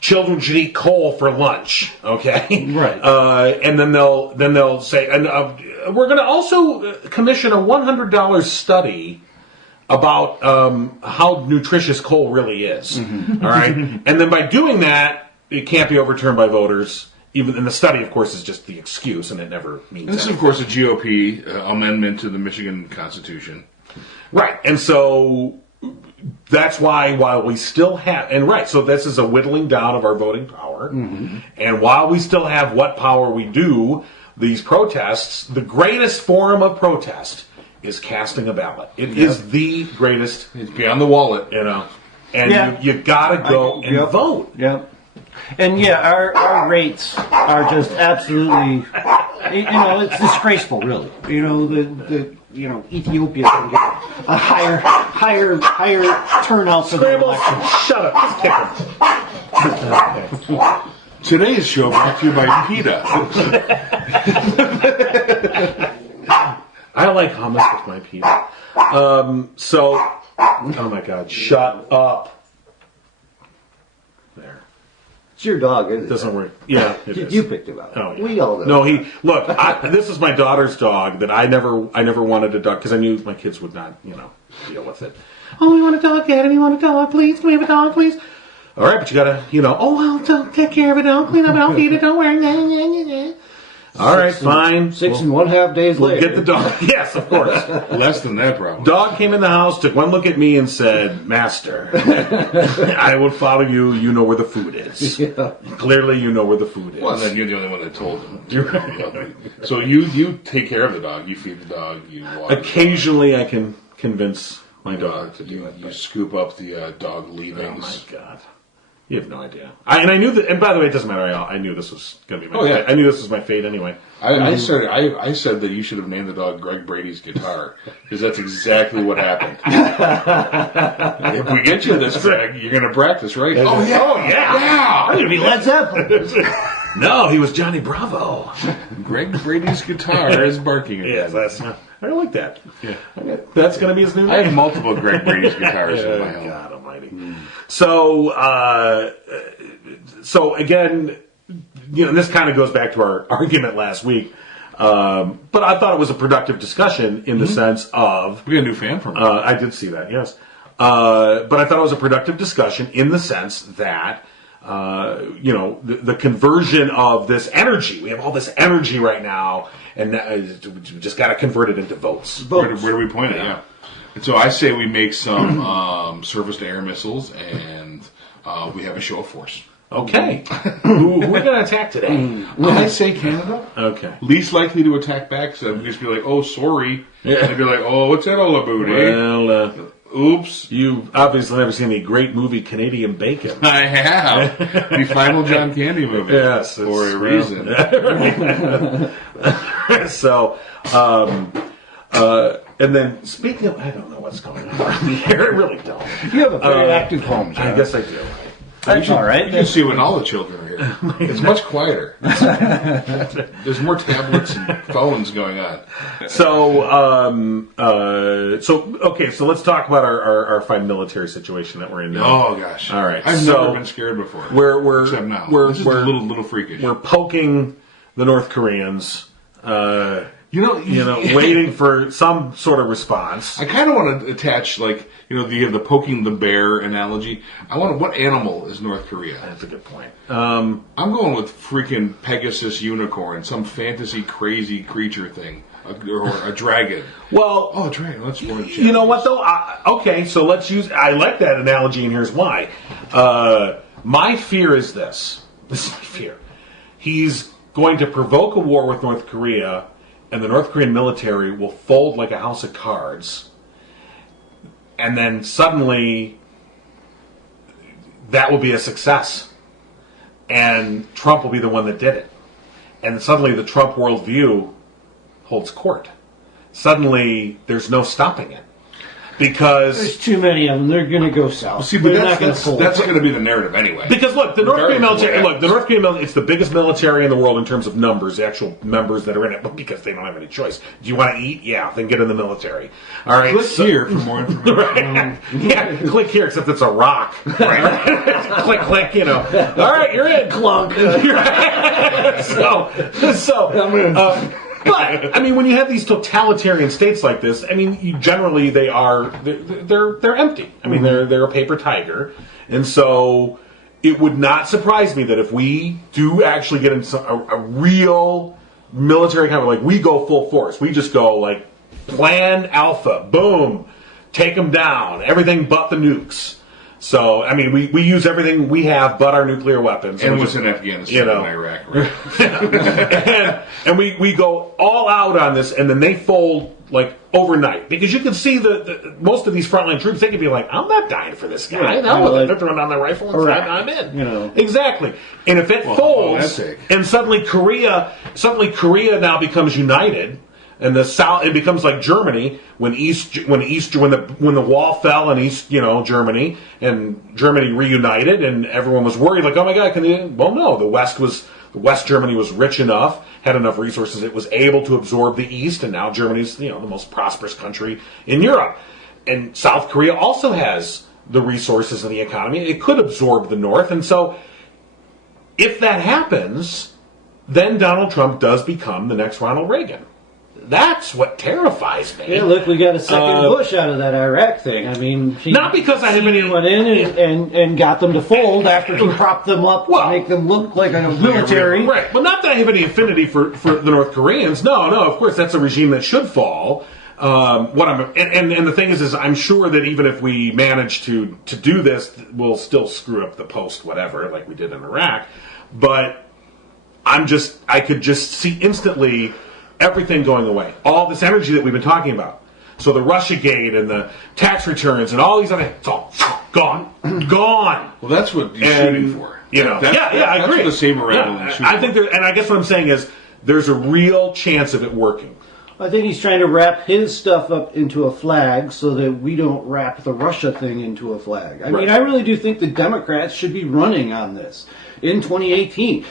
children should eat coal for lunch, okay? Right. And then they'll say, and we're going to also commission a $100 study about how nutritious coal really is, all right? And then by doing that, it can't be overturned by voters. And the study, of course, is just the excuse, and it never means This is, of course, a GOP amendment to the Michigan Constitution. Right. And so that's why while we still have... so this is a whittling down of our voting power. Mm-hmm. And while we still have what power we do, these protests, the greatest form of protest is casting a ballot. It is the greatest... It's beyond the wallet. And you got to go and vote. Yep. And our rates are just absolutely, it's disgraceful, really. Ethiopia can get a higher turnout for the Scrambles, election. shut up. Just kick him. Today's show brought to you by PETA. I like hummus with my pizza. Oh my God, shut up. There. It's your dog, isn't it? Doesn't work. Yeah, it is. You picked him out. Oh, yeah. We all know. No, this is my daughter's dog that I never wanted a dog because I knew my kids would not, deal with it. Oh, we want a dog, Daddy. We want a dog, please. Can we have a dog, please? All right, but you gotta, I'll take care of it. I'll clean up it. I'll feed it. Don't worry. All right, fine. 6.5 days later. Get the dog. Yes, of course. Less than that, probably. Dog came in the house, took one look at me, and said, "Master, I will follow you. You know where the food is. Yeah. Clearly, you know where the food is." Well, then you're the only one that told him. So you take care of the dog. You feed the dog. You water Occasionally, I can convince my dog to do it. You scoop up the dog leavings. Oh my God. You have no idea. I knew that, and by the way, it doesn't matter. I knew this was going to be my fate. I knew this was my fate anyway. I said that you should have named the dog Greg Brady's guitar, because that's exactly what happened. If we get you this, Greg, you're going to practice, right? Oh, yeah. I'm going to be Led Zeppelin. No, he was Johnny Bravo. Greg Brady's guitar is barking again. Yes, I like that. Yeah. That's going to be his new name. I have multiple Greg Brady's guitars in my home. God almighty. So again, this kind of goes back to our argument last week. But I thought it was a productive discussion in the sense of... We got a new fan from I did see that, yes. But I thought it was a productive discussion in the sense that, the conversion of this energy. We have all this energy right now, and we just got to convert it into votes. Where do we point it? Yeah. And so I say we make some surface-to-air missiles, and we have a show of force. Okay. Who are we going to attack today? I say Canada. Okay. Least likely to attack back, so we just be like, oh, sorry. Yeah. And they'd be like, oh, what's that all about, eh? Well, oops. You've obviously never seen the great movie Canadian Bacon. I have. The final John Candy movie. Yes. For a reason. So, And then, speaking of, I don't know what's going on here. I really don't. You have a very active home, John. I guess I do. That's all right. You can see when all the children are here. It's much quieter. There's more tablets and phones going on. So let's talk about our fine military situation that we're in now. Oh gosh! All right. I've never been scared before. Except now. This is a little freakish. We're poking the North Koreans. Waiting for some sort of response. I kind of want to attach, the poking the bear analogy. What animal is North Korea? That's a good point. I'm going with freaking Pegasus unicorn, some fantasy crazy creature thing, or a dragon. Well, a dragon. Let's more. You know what though? Okay, so let's use. I like that analogy, and here's why. My fear is this. This is my fear. He's going to provoke a war with North Korea. And the North Korean military will fold like a house of cards. And then suddenly, that will be a success. And Trump will be the one that did it. And suddenly the Trump worldview holds court. Suddenly, there's no stopping it. Because there's too many of them. They're going to go south. See, but that's going to be the narrative anyway. Because look, the North Korean military. It's the biggest military in the world in terms of numbers, the actual members that are in it. But because they don't have any choice. Do you want to eat? Yeah, then get in the military. All right. Click here for more information. Right. Yeah, click here. Except it's a rock. Right? click. All right, you're in. Clunk. But I mean, when you have these totalitarian states like this, I mean, generally they're empty. I mean, they're a paper tiger, and so it would not surprise me that if we do actually get into a real military kind of we go full force, we just go plan Alpha, boom, take them down, everything but the nukes. So, I mean, we use everything we have but our nuclear weapons. And what's in Afghanistan and Iraq, right? and we go all out on this, and then they fold, overnight. Because you can see the most of these frontline troops, they could be like, I'm not dying for this guy. They're throwing down their rifle and I'm in. Exactly. And if it folds, and suddenly Korea now becomes united, and the South, it becomes like Germany when the wall fell in East, Germany, and Germany reunited, and everyone was worried, oh my God, well, no, West Germany was rich enough, had enough resources, it was able to absorb the East, and now Germany's, the most prosperous country in Europe. And South Korea also has the resources and the economy. It could absorb the North, and so if that happens, then Donald Trump does become the next Ronald Reagan. That's what terrifies me. Yeah, look, we got a second Bush out of that Iraq thing. I mean, not because I have any went in and got them to fold after he propped them up to make them look like a military. Right. Well, not that I have any affinity for the North Koreans. No. Of course, that's a regime that should fall. And the thing is I'm sure that even if we manage to do this, we'll still screw up the post whatever like we did in Iraq. But I could just see instantly everything going away. All this energy that we've been talking about. So the Russiagate and the tax returns and all these other things, it's all gone. Well, that's what you're shooting for. I agree. That's what the saber rattle is shooting I think and I guess what I'm saying is there's a real chance of it working. I think he's trying to wrap his stuff up into a flag so that we don't wrap the Russia thing into a flag. I mean, I really do think the Democrats should be running on this in 2018.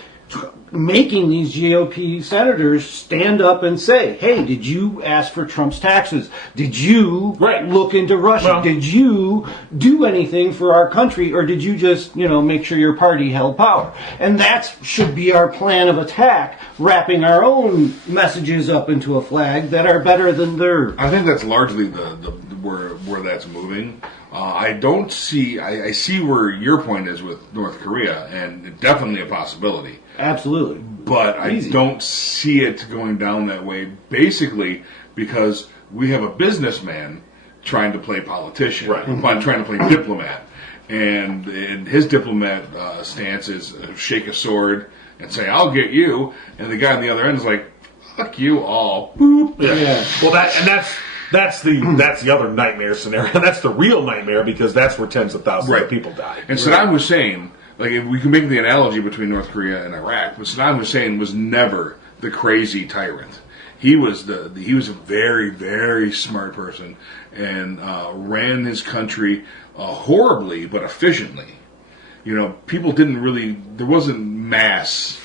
Making these GOP senators stand up and say, hey, did you ask for Trump's taxes? Did you look into Russia? Well, did you do anything for our country? Or did you just, make sure your party held power? And that should be our plan of attack, wrapping our own messages up into a flag that are better than theirs. I think that's largely where that's moving. I see where your point is with North Korea, and definitely a possibility. Absolutely. But I don't see it going down that way, basically because we have a businessman trying to play politician, trying to play diplomat. And his diplomat stance is shake a sword and say, I'll get you. And the guy on the other end is like, fuck you all. Boop. Yeah. Well, that's the other nightmare scenario. That's the real nightmare because that's where tens of thousands of people die. And Saddam Hussein, if we can make the analogy between North Korea and Iraq, but Saddam Hussein was never the crazy tyrant. He was a very, very smart person and ran his country horribly but efficiently. People didn't really. There wasn't mass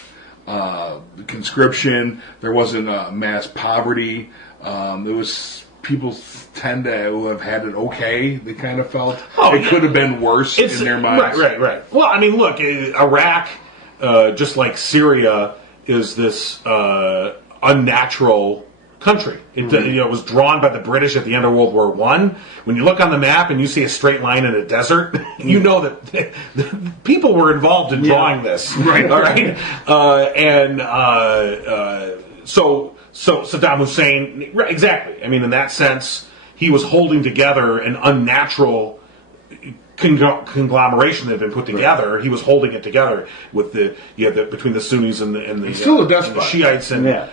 conscription. There wasn't mass poverty. There was people tend to have had it okay. They kind of felt it could have been worse in their minds. Right. Well, I mean, look, Iraq, just like Syria, is this unnatural country. It was drawn by the British at the end of World War I. When you look on the map and you see a straight line in a desert, you know that people were involved in drawing this. Right. All right. So Saddam Hussein, right, exactly. I mean, in that sense, he was holding together an unnatural conglomeration that had been put together. Right. He was holding it together with between the Sunnis and the still a despot. And the Shiites the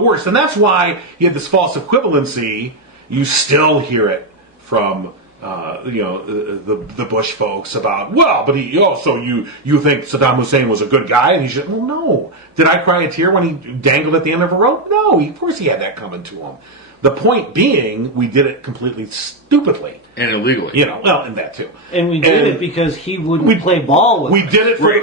worst, and that's why he had this false equivalency. You still hear it from the Bush folks about but so you think Saddam Hussein was a good guy and he should no. Did I cry a tear when he dangled at the end of a rope? No, of course he had that coming to him. The point being, we did it completely stupidly. And illegally. And that too. And we did it because he wouldn't play ball with us. We did it for... Right.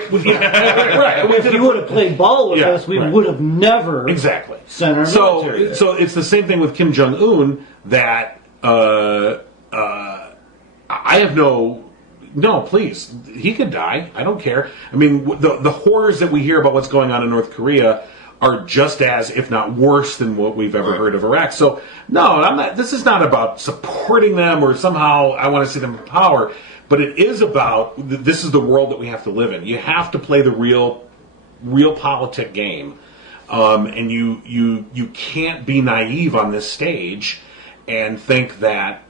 If he would have played ball with us, we would have never sent our military there. So it's the same thing with Kim Jong-un that I have no, please, he could die. I don't care. I mean, the horrors that we hear about what's going on in North Korea are just as, if not worse, than what we've ever heard of Iraq. So, no, I'm not. This is not about supporting them or somehow I want to see them in power, but it is about this is the world that we have to live in. You have to play the real politic game, and you can't be naive on this stage and think that.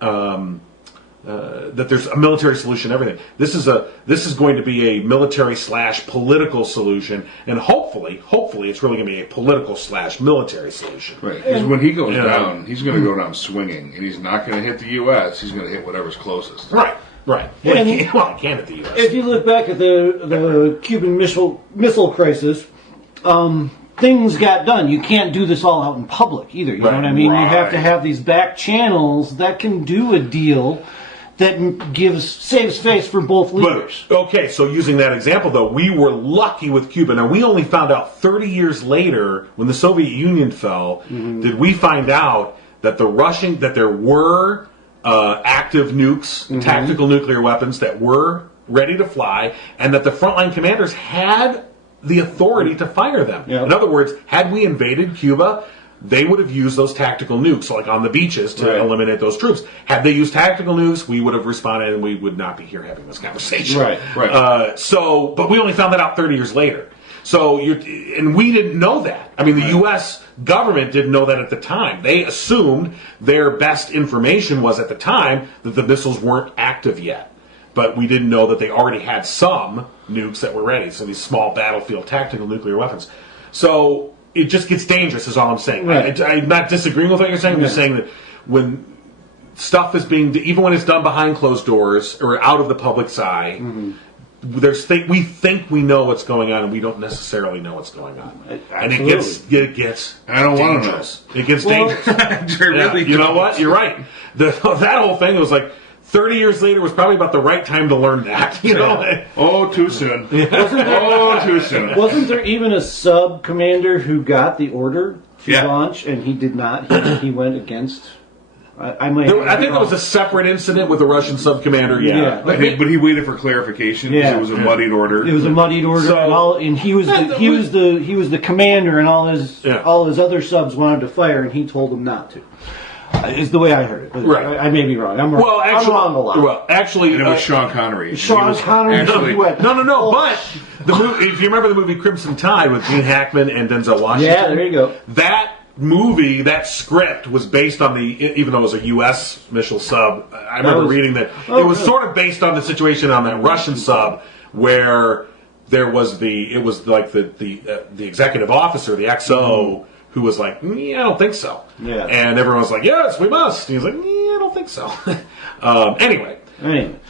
That there's a military solution to everything. This is going to be a military/political solution, and hopefully it's really going to be a political/military solution. Right. Because when he goes down, he's going to go down swinging, and he's not going to hit the U.S. He's going to hit whatever's closest. Right. Well, he can't hit the U.S. If you look back at the Cuban missile crisis, things got done. You can't do this all out in public either. You know what I mean? Right. You have to have these back channels that can do a deal that saves face for both leaders. But, so using that example, though, we were lucky with Cuba. Now, we only found out 30 years later, when the Soviet Union fell, did we find out that that there were active nukes, tactical nuclear weapons that were ready to fly, and that the frontline commanders had the authority to fire them. Yep. In other words, had we invaded Cuba, they would have used those tactical nukes, like on the beaches, to eliminate those troops. Had they used tactical nukes, we would have responded, and we would not be here having this conversation. Right. But we only found that out 30 years later. And we didn't know that. I mean, the U.S. government didn't know that at the time. They assumed their best information was at the time that the missiles weren't active yet. But we didn't know that they already had some nukes that were ready. So these small battlefield tactical nuclear weapons. So it just gets dangerous, is all I'm saying. Right. I'm not disagreeing with what you're saying. I'm just saying that when stuff is even when it's done behind closed doors or out of the public's eye, we think we know what's going on, and we don't necessarily know what's going on. And it gets I don't want to know. It gets dangerous. You know what? You're right. That whole thing was like 30 years later was probably about the right time to learn that. You know? Oh, too soon. Too soon. Wasn't there even a sub commander who got the order to launch, and he did not? He went against. I think there was a separate incident with a Russian sub commander. Yeah. But he waited for clarification because it was a muddied order. It was a muddied order, and he was the commander, and all his other subs wanted to fire, and he told them not to. Is the way I heard it. Right. I may be wrong. I'm wrong. Well, actually, I'm wrong a lot. Well, actually, and it was Sean Connery. Connery. No. But the movie, if you remember the movie Crimson Tide with Gene Hackman and Denzel Washington. Yeah, there you go. That movie, that script was based on even though it was a U.S. missile sub. I remember reading that it was sort of based on the situation on that Russian sub where there was the executive officer, the XO. Who was like, I don't think so. Yeah. And everyone was like, yes, we must. And he was like, I don't think so. Anyway,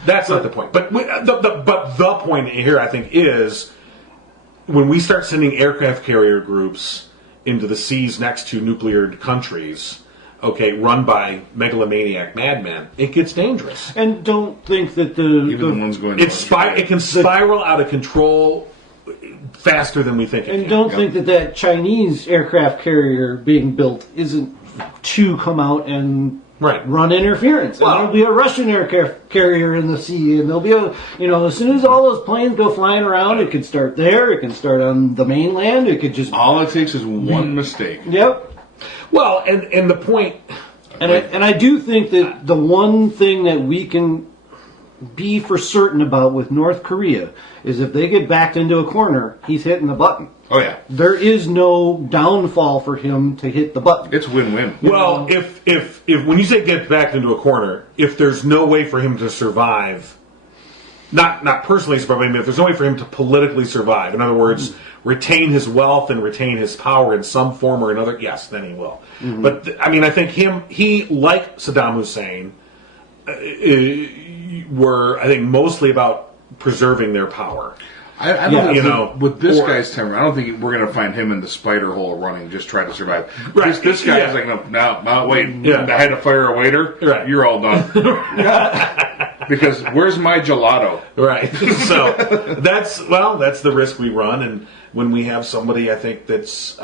that's not the point. But the point here, I think, is when we start sending aircraft carrier groups into the seas next to nuclear countries, okay, run by megalomaniac madmen, it gets dangerous. And don't think that Even the ones going. It can spiral out of control faster than we think it And can. don't think that Chinese aircraft carrier being built isn't to come out and Right. run interference. Well- And there'll be a Russian aircraft carrier in the sea, and there'll be as soon as all those planes go flying around, it can start there, it can start on the mainland, it could just... All it takes is one mistake. Yep. Well, and the point... And I do think that the one thing that we can be for certain about with North Korea is if they get backed into a corner, he's hitting the button. Oh yeah, There is no downfall for him to hit the button. it's win-win. Well, if when you say get backed into a corner, if there's no way for him to survive, not personally survive, but if there's no way for him to politically survive, in other words, retain his wealth and retain his power in some form or another, yes, then he will. But I think he like Saddam Hussein were, I think, mostly about preserving their power. I don't Yeah. with this Or- guy's temper, I don't think we're going to find him in the spider hole running, just trying to survive. Right. This guy Yeah. is like, no, wait, Yeah. I had to fire a waiter. Right. You're all done. Because where's my gelato? Right. So that's the risk we run, and when we have somebody, I think, that's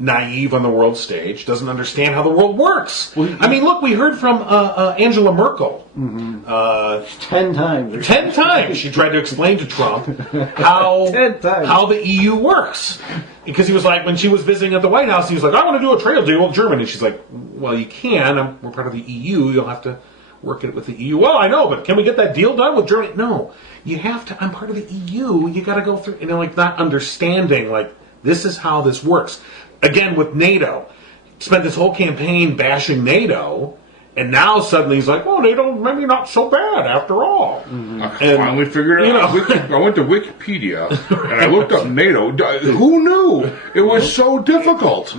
naive on the world stage, doesn't understand how the world works. I mean, look, we heard from Angela Merkel 10 times. 10 times. She tried to explain to Trump how 10 times. how the EU works. Because he was like, when she was visiting at the White House, he was like, I want to do a trade deal with Germany. And she's like, well, you can. We're part of the EU. You'll have to work it with the EU. Well, I know, but can we get that deal done with Germany? No. You have to. I'm part of the EU. You got to go through, like not understanding, like, this is how this works. Again, with NATO. Spent this whole campaign bashing NATO, and now suddenly he's like, well, NATO maybe not so bad after all. I finally figured it out. I went to Wikipedia and I looked up NATO. Who knew? It was so difficult.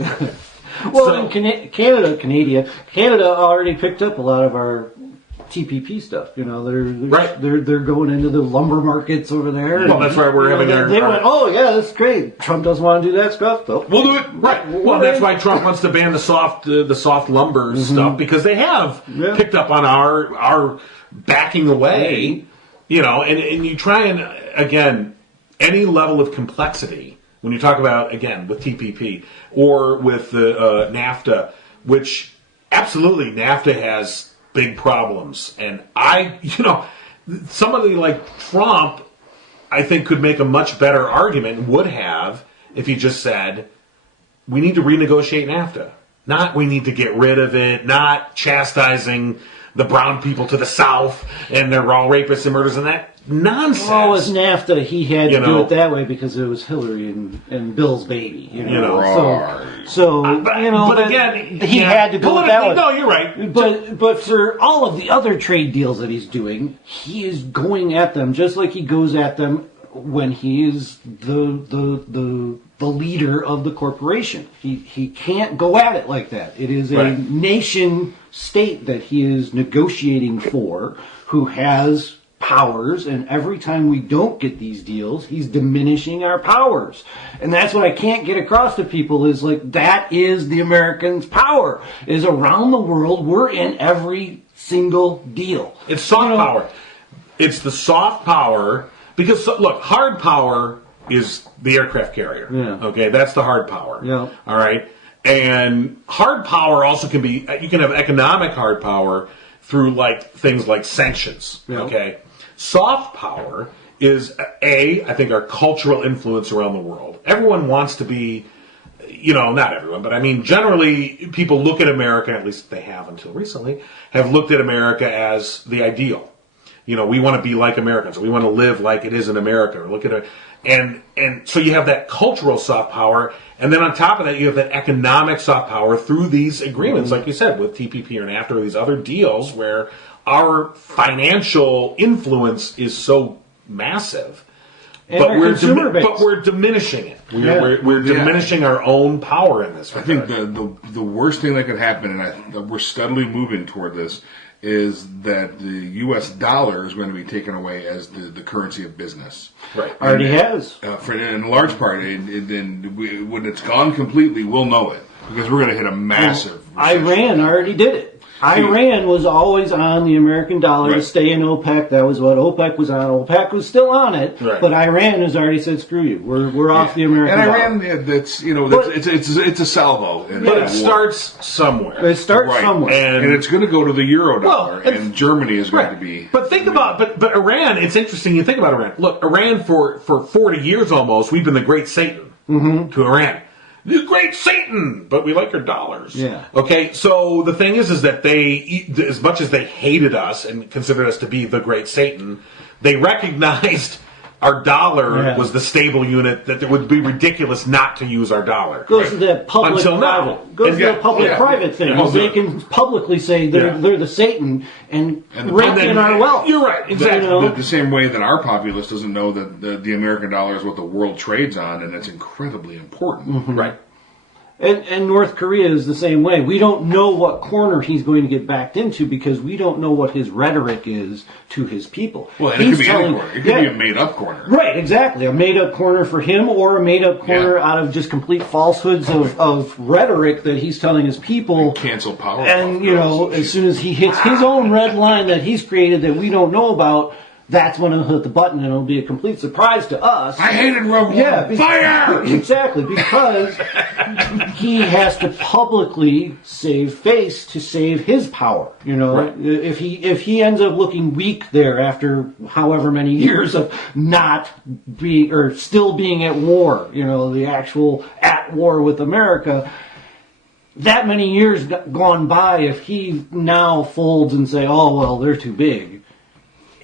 Well, in Canada already picked up a lot of our TPP stuff. They're going into the lumber markets over there. Well, that's why we're having They went, oh yeah, that's great. Trump doesn't want to do that stuff, though. We'll do it. Right. Well, that's why Trump wants to ban the soft lumber stuff, because they have picked up on our backing away. And you try and, again, any level of complexity when you talk about, again, with TPP or with the NAFTA, which absolutely NAFTA has big problems, and somebody like Trump, I think, could make a much better argument, would have, if he just said, we need to renegotiate NAFTA. Not we need to get rid of it, not chastising the brown people to the South, and they're all rapists and murders and that nonsense. Well, with NAFTA, he had to do know. it that way because it was Hillary and Bill's baby. But again, he had to go that way. No, you're right. But for all of the other trade deals that he's doing, he is going at them just like he goes at them when he is the leader of the corporation. He can't go at it like that. It is a nation state that he is negotiating for, who has powers, and every time we don't get these deals, he's diminishing our powers. And that's what I can't get across to people, is like, that is the Americans' power, is around the world, we're in every single deal. It's soft power. It's the soft power, because, look, hard power is the aircraft carrier. Yeah. Okay, that's the hard power. Yeah. All right? And hard power also can be, you can have economic hard power through, like, things like sanctions. Yeah. Okay? Soft power is, I think, our cultural influence around the world. Everyone wants to be, not everyone, but I mean, generally, people look at America, at least they have until recently, have looked at America as the ideal. We want to be like Americans, or we want to live like it is in America, or look at it. And so you have that cultural soft power, and then on top of that, you have that economic soft power through these agreements, like you said, with TPP or NAFTA or these other deals where our financial influence is so massive. And our consumer base. But we're diminishing it. We're diminishing our own power in this. I think the worst thing that could happen, and we're steadily moving toward this, is that the U.S. dollar is going to be taken away as the currency of business. Right. Already has. In a large part, when it's gone completely, we'll know it because we're going to hit a massive recession. Iran already did it. Iran was always on the American dollar to stay in OPEC. That was what OPEC was on. OPEC was still on it, but Iran has already said, "Screw you, we're off the American dollar." And Iran, it's a salvo. But it starts somewhere. It starts somewhere, and it's going to go to the euro dollar, and Germany is going to be. But think about, but Iran. It's interesting. You think about Iran. Look, Iran for 40 years almost, we've been the great Satan to Iran. The great Satan, but we like our dollars. Yeah. Okay, so the thing is that they, as much as they hated us and considered us to be the great Satan, they recognized our dollar was the stable unit, that it would be ridiculous not to use our dollar. Goes to that public-private. Goes to the public-private thing. Yeah. They can publicly say they're the Satan and rake in our wealth. You're right, exactly. The same way that our populace doesn't know that the American dollar is what the world trades on, and it's incredibly important. Right. And North Korea is the same way. We don't know what corner he's going to get backed into because we don't know what his rhetoric is to his people. Well, and it could be any corner. It could be a made-up corner. Right, exactly. A made-up corner for him or a made-up corner out of just complete falsehoods of rhetoric that he's telling his people. Cancel power. And, as soon as he hits his own red line that he's created that we don't know about, that's when he'll hit the button and it'll be a complete surprise to us. I hated Rogue One. Fire! Exactly, because he has to publicly save face to save his power. If he ends up looking weak there after however many years of not being or still being at war, the actual at war with America. That many years gone by, if he now folds and say, "Oh well, they're too big."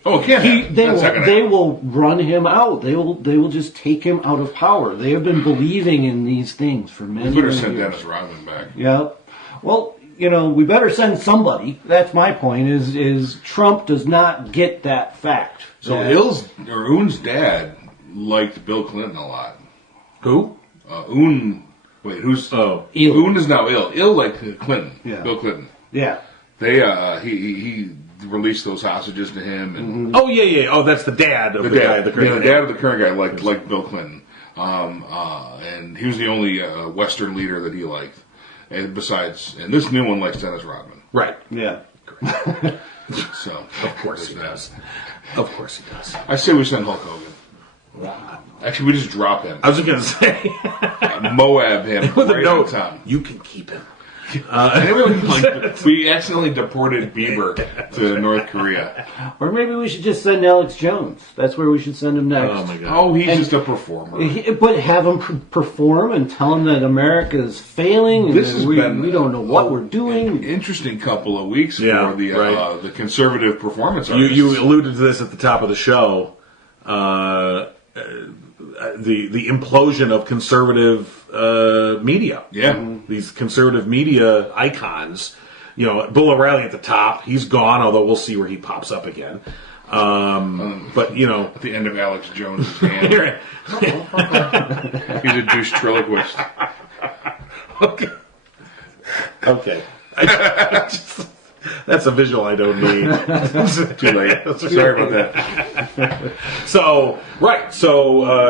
Oh, they will run him out. They will just take him out of power. They have been believing in these things for many years. We better send Dennis Rodman back. Yep. Well, we better send somebody. That's my point. Is Trump does not get that fact. So Un's dad liked Bill Clinton a lot. Who? Un. Wait, who's? Un is now ill. Ill liked Clinton. Yeah. Bill Clinton. Yeah. They he released those hostages to him. And Oh yeah. Oh, that's the dad of the guy. The dad of the current guy liked Bill Clinton. And he was the only Western leader that he liked. And this new one likes Dennis Rodman. Right. Yeah. So of course he does. Of course he does. I say we send Hulk Hogan. Actually, we just drop him. I was just gonna say Moab him with right a note. on top. You can keep him. We accidentally deported Bieber to North Korea. Or maybe we should just send Alex Jones. That's where we should send him next. Oh my God! Oh, he's just a performer. But have him perform and tell him that America is failing and we don't know what we're doing. Interesting couple of weeks for the conservative performance artists. You alluded to this at the top of the show. The implosion of conservative media. Yeah. These conservative media icons. Bill O'Reilly at the top. He's gone, although we'll see where he pops up again. But, at the end of Alex Jones' hand. He's a douche triloquist. Okay. That's a visual I don't need. Too late. Sorry about that. So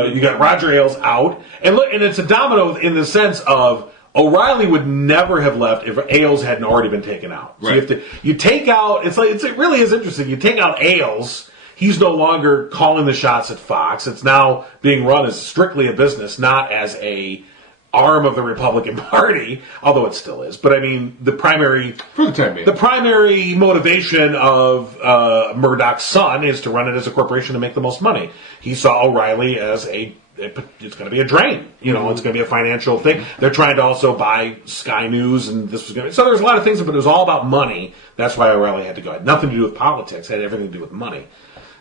you got Roger Ailes out, and it's a domino in the sense of O'Reilly would never have left if Ailes hadn't already been taken out. So right. you take out. It really is interesting. You take out Ailes. He's no longer calling the shots at Fox. It's now being run as strictly a business, not as a arm of the Republican Party, although it still is. But I mean, the primary for the time being, the primary motivation of Murdoch's son is to run it as a corporation to make the most money. He saw O'Reilly as it's going to be a drain. It's going to be a financial thing. They're trying to also buy Sky News, and this was going to. So there's a lot of things, but it was all about money. That's why O'Reilly had to go. It had nothing to do with politics. It had everything to do with money.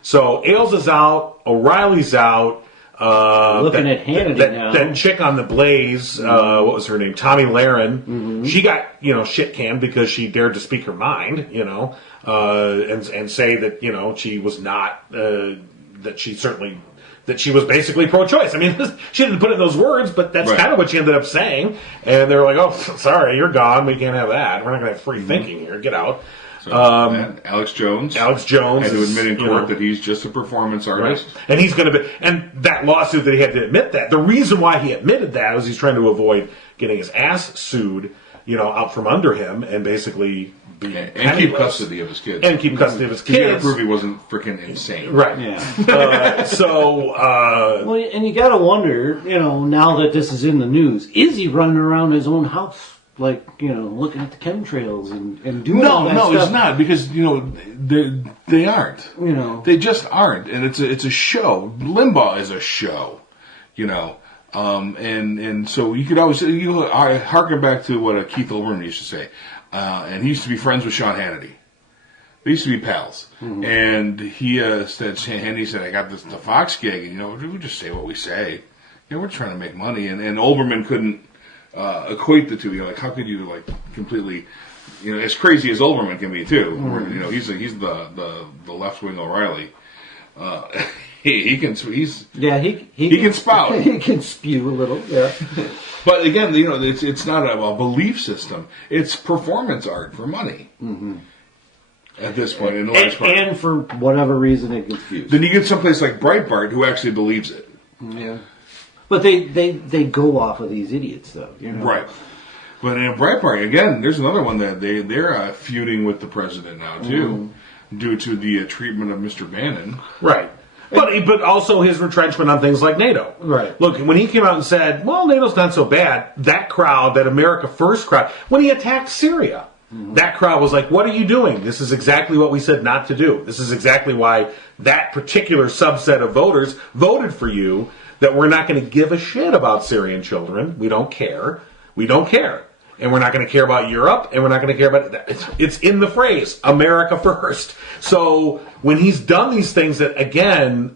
So Ailes is out. O'Reilly's out. Looking at Hannity now. That chick on the Blaze, what was her name? Tommy Lahren. Mm-hmm. She got shit canned because she dared to speak her mind, and say that she was not that she was basically pro-choice. I mean, she didn't put it in those words, but that's kind of what she ended up saying. And they were like, "Oh, sorry, you're gone. We can't have that. We're not going to have free thinking here. Get out." So, and Alex Jones Alex Jones had to admit in you court know, that he's just a performance artist. right. And he's going to be, and that lawsuit that he had to admit that, the reason why he admitted that was he's trying to avoid getting his ass sued, out from under him and basically be And keep custody of his kids. And keep custody of his He had to kids. prove he wasn't freaking insane. Right. Yeah. So, Well, and you got to wonder, now that this is in the news, is he running around his own house, like, looking at the chemtrails and doing all that No, stuff? it's not, because they aren't. They just aren't, and it's a show. Limbaugh is a show, and so you could always harken back to what Keith Olbermann used to say, and he used to be friends with Sean Hannity. They used to be pals, and he said, Hannity said, I got the Fox gig, and we just say what we say. We're trying to make money, and Olbermann couldn't equate the two. How could you completely, as crazy as Olbermann can be too. He's the left wing O'Reilly. He can he can spout. He can spew a little. Yeah. But again, it's not a belief system. It's performance art for money. At this point, in the large part. And for whatever reason, it gets used. Then you get someplace like Breitbart who actually believes it. Yeah. But they go off of these idiots, though. Right. But in Breitbart, again, there's another one that they're feuding with the president now, too, due to the treatment of Mr. Bannon. right. But also his retrenchment on things like NATO. Right. Look, when he came out and said, well, NATO's not so bad, that crowd, that America First crowd, when he attacked Syria, that crowd was like, what are you doing? This is exactly what we said not to do. This is exactly why that particular subset of voters voted for you, that we're not going to give a shit about Syrian children. We don't care. We don't care. And we're not going to care about Europe, and we're not going to care about it's in the phrase, America First. So when he's done these things that, again,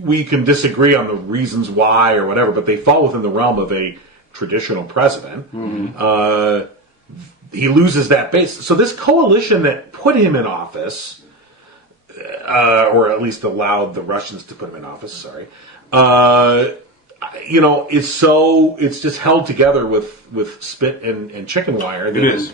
we can disagree on the reasons why or whatever, but they fall within the realm of a traditional president, he loses that base. So this coalition that put him in office, or at least allowed the Russians to put him in office, sorry, it's just held together with spit and chicken wire. It is.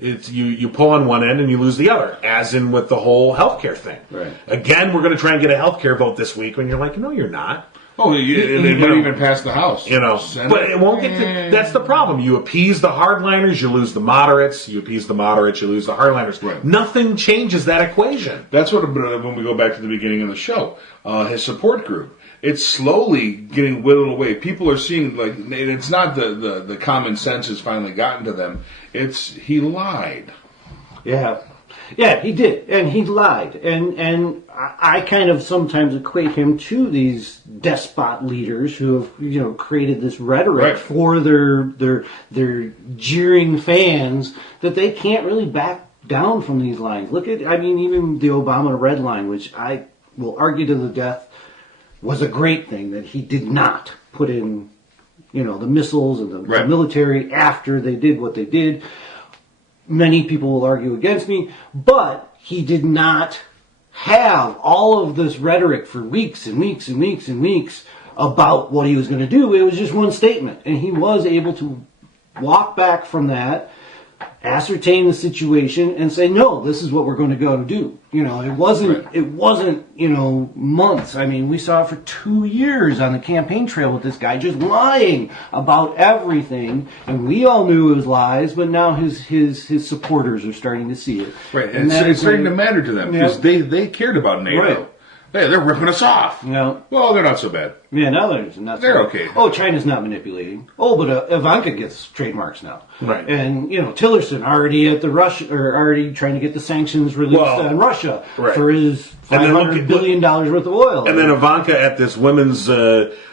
It's you pull on one end and you lose the other, as in with the whole healthcare thing. Right. Again, we're going to try and get a healthcare vote this week, when you're like, no, you're not. Oh, they might even pass the House. Senate. But it won't get to, that's the problem. You appease the hardliners, you lose the moderates. You appease the moderates, you lose the hardliners. Right. Nothing changes that equation. That's what, when we go back to the beginning of the show, his support group, it's slowly getting whittled away. People are seeing, it's not the common sense has finally gotten to them. It's, he lied. Yeah. Yeah, he did, and he lied, and I kind of sometimes equate him to these despot leaders who have created this rhetoric for their jeering fans that they can't really back down from these lines. Look at, even the Obama red line, which I will argue to the death was a great thing that he did not put in, the missiles and the military after they did what they did. Many people will argue against me, but he did not have all of this rhetoric for weeks and weeks and weeks and weeks about what he was going to do. It was just one statement, and he was able to walk back from that, ascertain the situation, and say, no, this is what we're going to go and do. It wasn't months. We saw it for 2 years on the campaign trail with this guy just lying about everything, and we all knew it was lies, but now his supporters are starting to see it. Right, and it's starting to matter to them, because they cared about NATO. Right. Hey, they're ripping us off. No. Well, they're not so bad. Yeah, now they're not. They're okay. Oh, China's not manipulating. Oh, but Ivanka gets trademarks now. Right. And Tillerson already at the already trying to get the sanctions released on Russia for his $500 billion worth of oil. And then Ivanka at this women's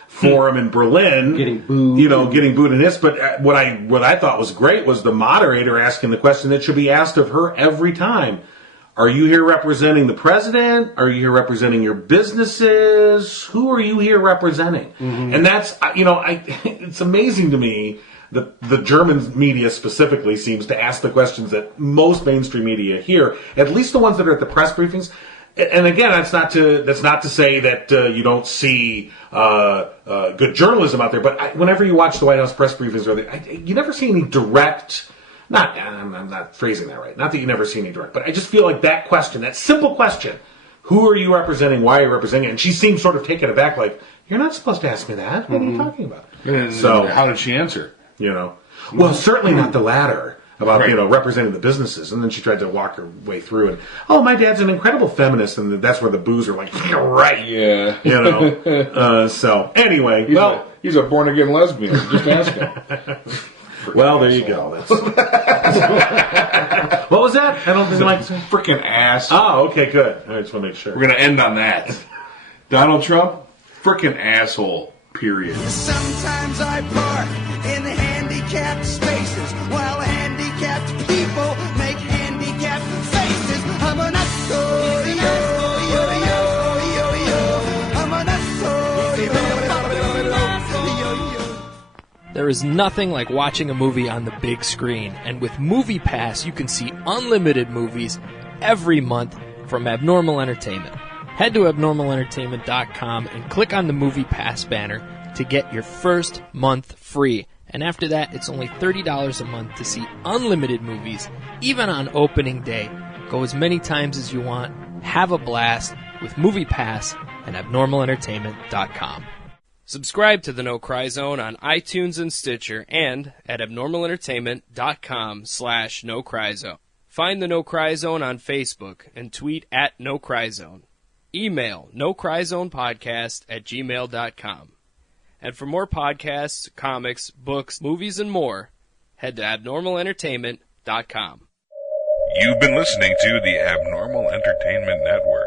forum in Berlin, getting booed. Getting booed and hissed. But what I thought was great was the moderator asking the question that should be asked of her every time. Are you here representing the president? Are you here representing your businesses? Who are you here representing? And that's, it's amazing to me that the German media specifically seems to ask the questions that most mainstream media hear, at least the ones that are at the press briefings. And again, that's not to say that you don't see good journalism out there, but whenever you watch the White House press briefings, you never see any direct I'm not phrasing that right. Not that you never see me direct, but I just feel like that question, that simple question, who are you representing? Why are you representing it? And she seemed sort of taken aback, like, you're not supposed to ask me that. What are you talking about? And So, how did she answer? Well, certainly not the latter about, Right. representing the businesses. And then she tried to walk her way through and, oh, my dad's an incredible feminist. And that's where the boos are like, you're right. Yeah. So anyway, He's a born-again lesbian. Just ask him. well, there you go. What was that? I don't think I like to say. Freaking ass. Oh, okay, good. I just want to make sure. We're going to end on that. Donald Trump, freaking asshole, period. Sometimes I park in handicapped spaces while handicapped people make handicapped faces. I'm an asshole, yo, yo, yo, yo, yo. I'm an asshole, yo, yo, yo. There is nothing like watching a movie on the big screen, and with Movie Pass, you can see unlimited movies every month from Abnormal Entertainment. Head to abnormalentertainment.com and click on the Movie Pass banner to get your first month free. And after that, it's only $30 a month to see unlimited movies, even on opening day. Go as many times as you want. Have a blast with Movie Pass and abnormalentertainment.com. Subscribe to the No Cry Zone on iTunes and Stitcher and at abnormalentertainment.com/No Cry Zone. Find the No Cry Zone on Facebook and tweet at No Cry Zone. Email nocryzonepodcast@gmail.com. And for more podcasts, comics, books, movies, and more, head to abnormalentertainment.com. You've been listening to the Abnormal Entertainment Network.